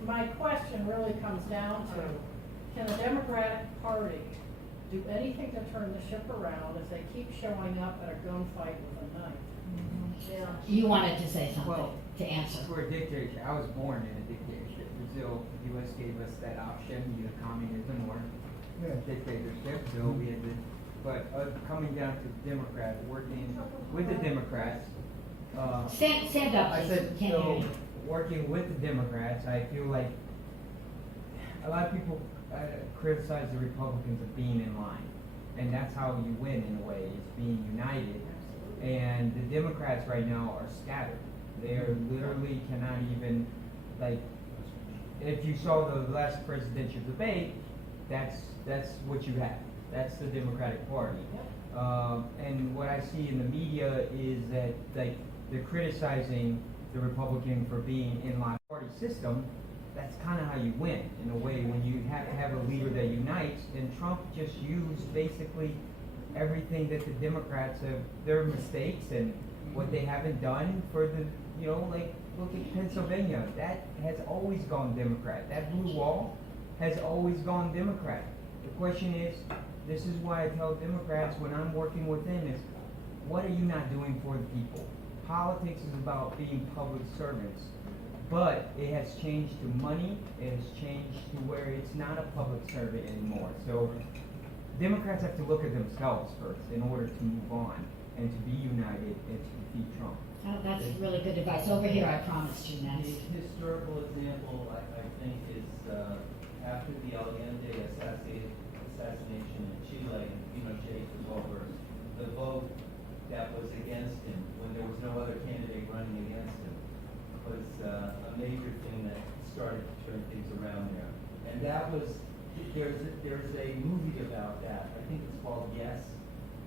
My question really comes down to, can the Democratic Party do anything to turn the ship around if they keep showing up at a gunfight with a knife? You wanted to say something, Well, to answer. For a dictatorship, I was born in a dictatorship. Brazil, the U.S. gave us that option, either communism or dictatorship, so we had to, but coming down to Democrats, working with the Democrats, Stand up, I please. said, Can't hear so, you. working with the Democrats, I feel like a lot of people criticize the Republicans of being in line. And that's how you win in a way, is being united. And the Democrats right now are scattered. They are literally cannot even, like, if you saw the last presidential debate, that's what you have. That's the Democratic Party. And what I see in the media is that, like, they're criticizing the Republican for being in line party system. That's kind of how you win, in a way, when you have to have a leader that unites. And Trump just used basically everything that the Democrats have, their mistakes and what they haven't done for the, you know, like, look at Pennsylvania. That has always gone Democrat. That blue wall has always gone Democrat. The question is, this is why I tell Democrats when I'm working with them is, what are you not doing for the people? Politics is about being public servants, but it has changed to money. It has changed to where it's not a public servant anymore. So Democrats have to look at themselves first in order to move on and to be united and to defeat Trump. Oh, that's really good advice. Over here, I promised you The next. historical example, I think, is after the Allende assassination in Chile and Pinochet took over, the vote that was against him, when there was no other candidate running against him, was a major thing that started to turn things around there. And that was, there's a movie about that. I think it's called Yes,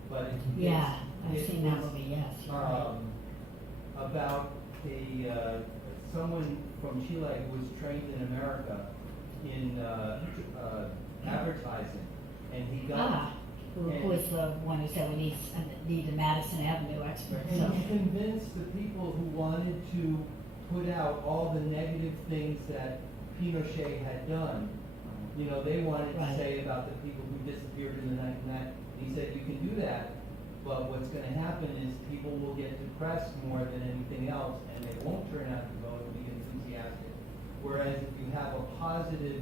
but Yeah, I've it seen that was, movie, yes. You're right. about someone from Chile who was trained in America in advertising, and he got Who is the one who said we need a Madison Avenue expert, and so. he convinced the people who wanted to put out all the negative things that Pinochet had done. You know, they wanted to say about the people who disappeared in the night and that. He said, you can do that, but what's going to happen is people will get depressed more than anything else, and they won't turn out to vote and be enthusiastic. Whereas if you have a positive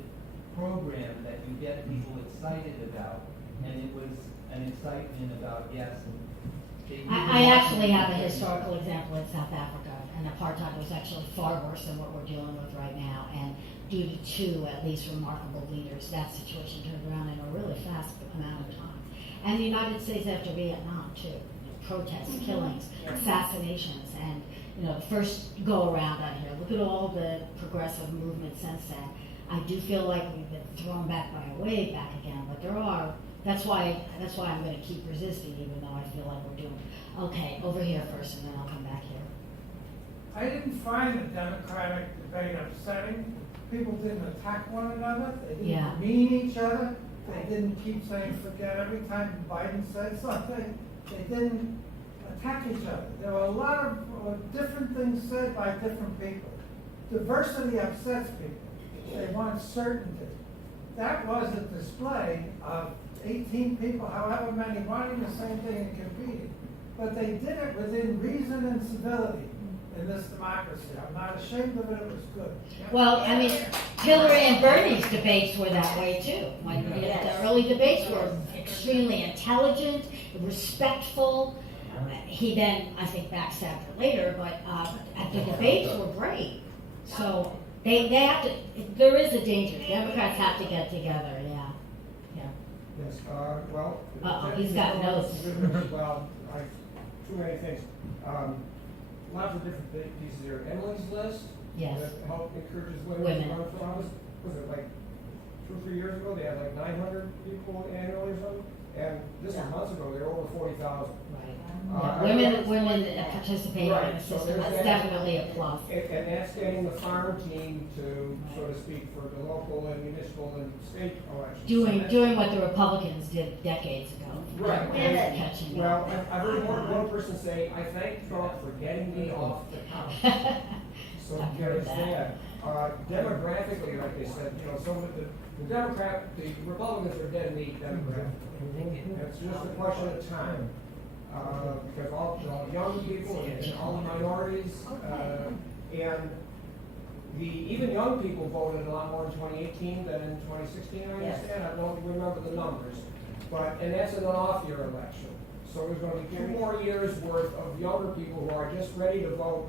program that you get people excited about, and it was an excitement about yes. I actually have a historical example in South Africa, and apartheid was actually far worse than what we're dealing with right now. And due to two, at least, remarkable leaders, that situation turned around in a really fast amount of time. And the United States after Vietnam, too. Protests, killings, assassinations, and, you know, the first go around out here. Look at all the progressive movement since then. I do feel like we've been thrown back by a wave back again, but there are. That's why I'm going to keep resisting, even though I feel like we're doing okay. Over here first, and then I'll come back here. I didn't find the Democratic debate upsetting. People didn't attack one another. They didn't demean each other. They didn't keep saying forget every time Biden said something. They didn't attack each other. There were a lot of different things said by different people. Diversity upsets people. They want certainty. That was a display of 18 people, however many, wanting the same thing and competing. But they did it within reason and civility in this democracy. I'm not ashamed of it. It was good. Well, I mean, Hillary and Bernie's debates were that way too. When the early debates were extremely intelligent, respectful. He then, I think, backstabbed her later, but the debates were great. So they have to. There is a danger. Democrats have to get together. Yes, well. He's got notes. Well, too many things. Lots of different pieces here. Emily's list. Yes. That help encourages women to run for office. Was it like 2 or 3 years ago? They had like 900 people annually or something. and this is months ago, they were over 40,000. Right. Women participating in Right, the so system, there's that's that. definitely a plus. And that's getting the farm team to, so to speak, for the local and municipal and state elections. So that's- Doing what the Republicans did decades ago. Right. They're catching Well, up. I've heard one person say, I thank Trump for getting me off the couch. So I've there's heard that. Demographically, like they said, you know, some of the the Republicans are dead meat demographically. It's just a question of time. Because all the young people and all the minorities, and even young people voted a lot more in 2018 than in 2016, I Yes. understand. I don't remember the numbers. And that's an off-year election. So there's going to be 2 more years worth of younger people who are just ready to vote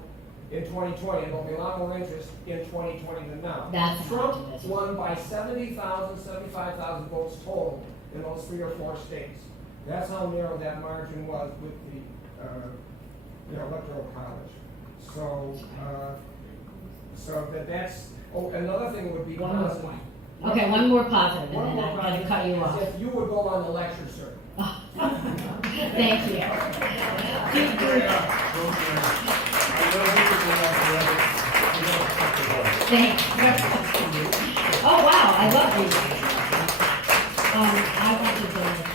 in 2020, and there'll be a lot more interest in 2020 than now. That's Trump optimism. won by 70,000, 75,000 votes total in those 3 or 4 states. That's how narrow that margin was with the electoral college. So that's. Oh, another thing would be positive. Okay, one more positive, One and then more I'm gonna positive cut you is off. if you would go on the lecture circuit. Thank you. Thank you. Oh, wow, I love these. I want to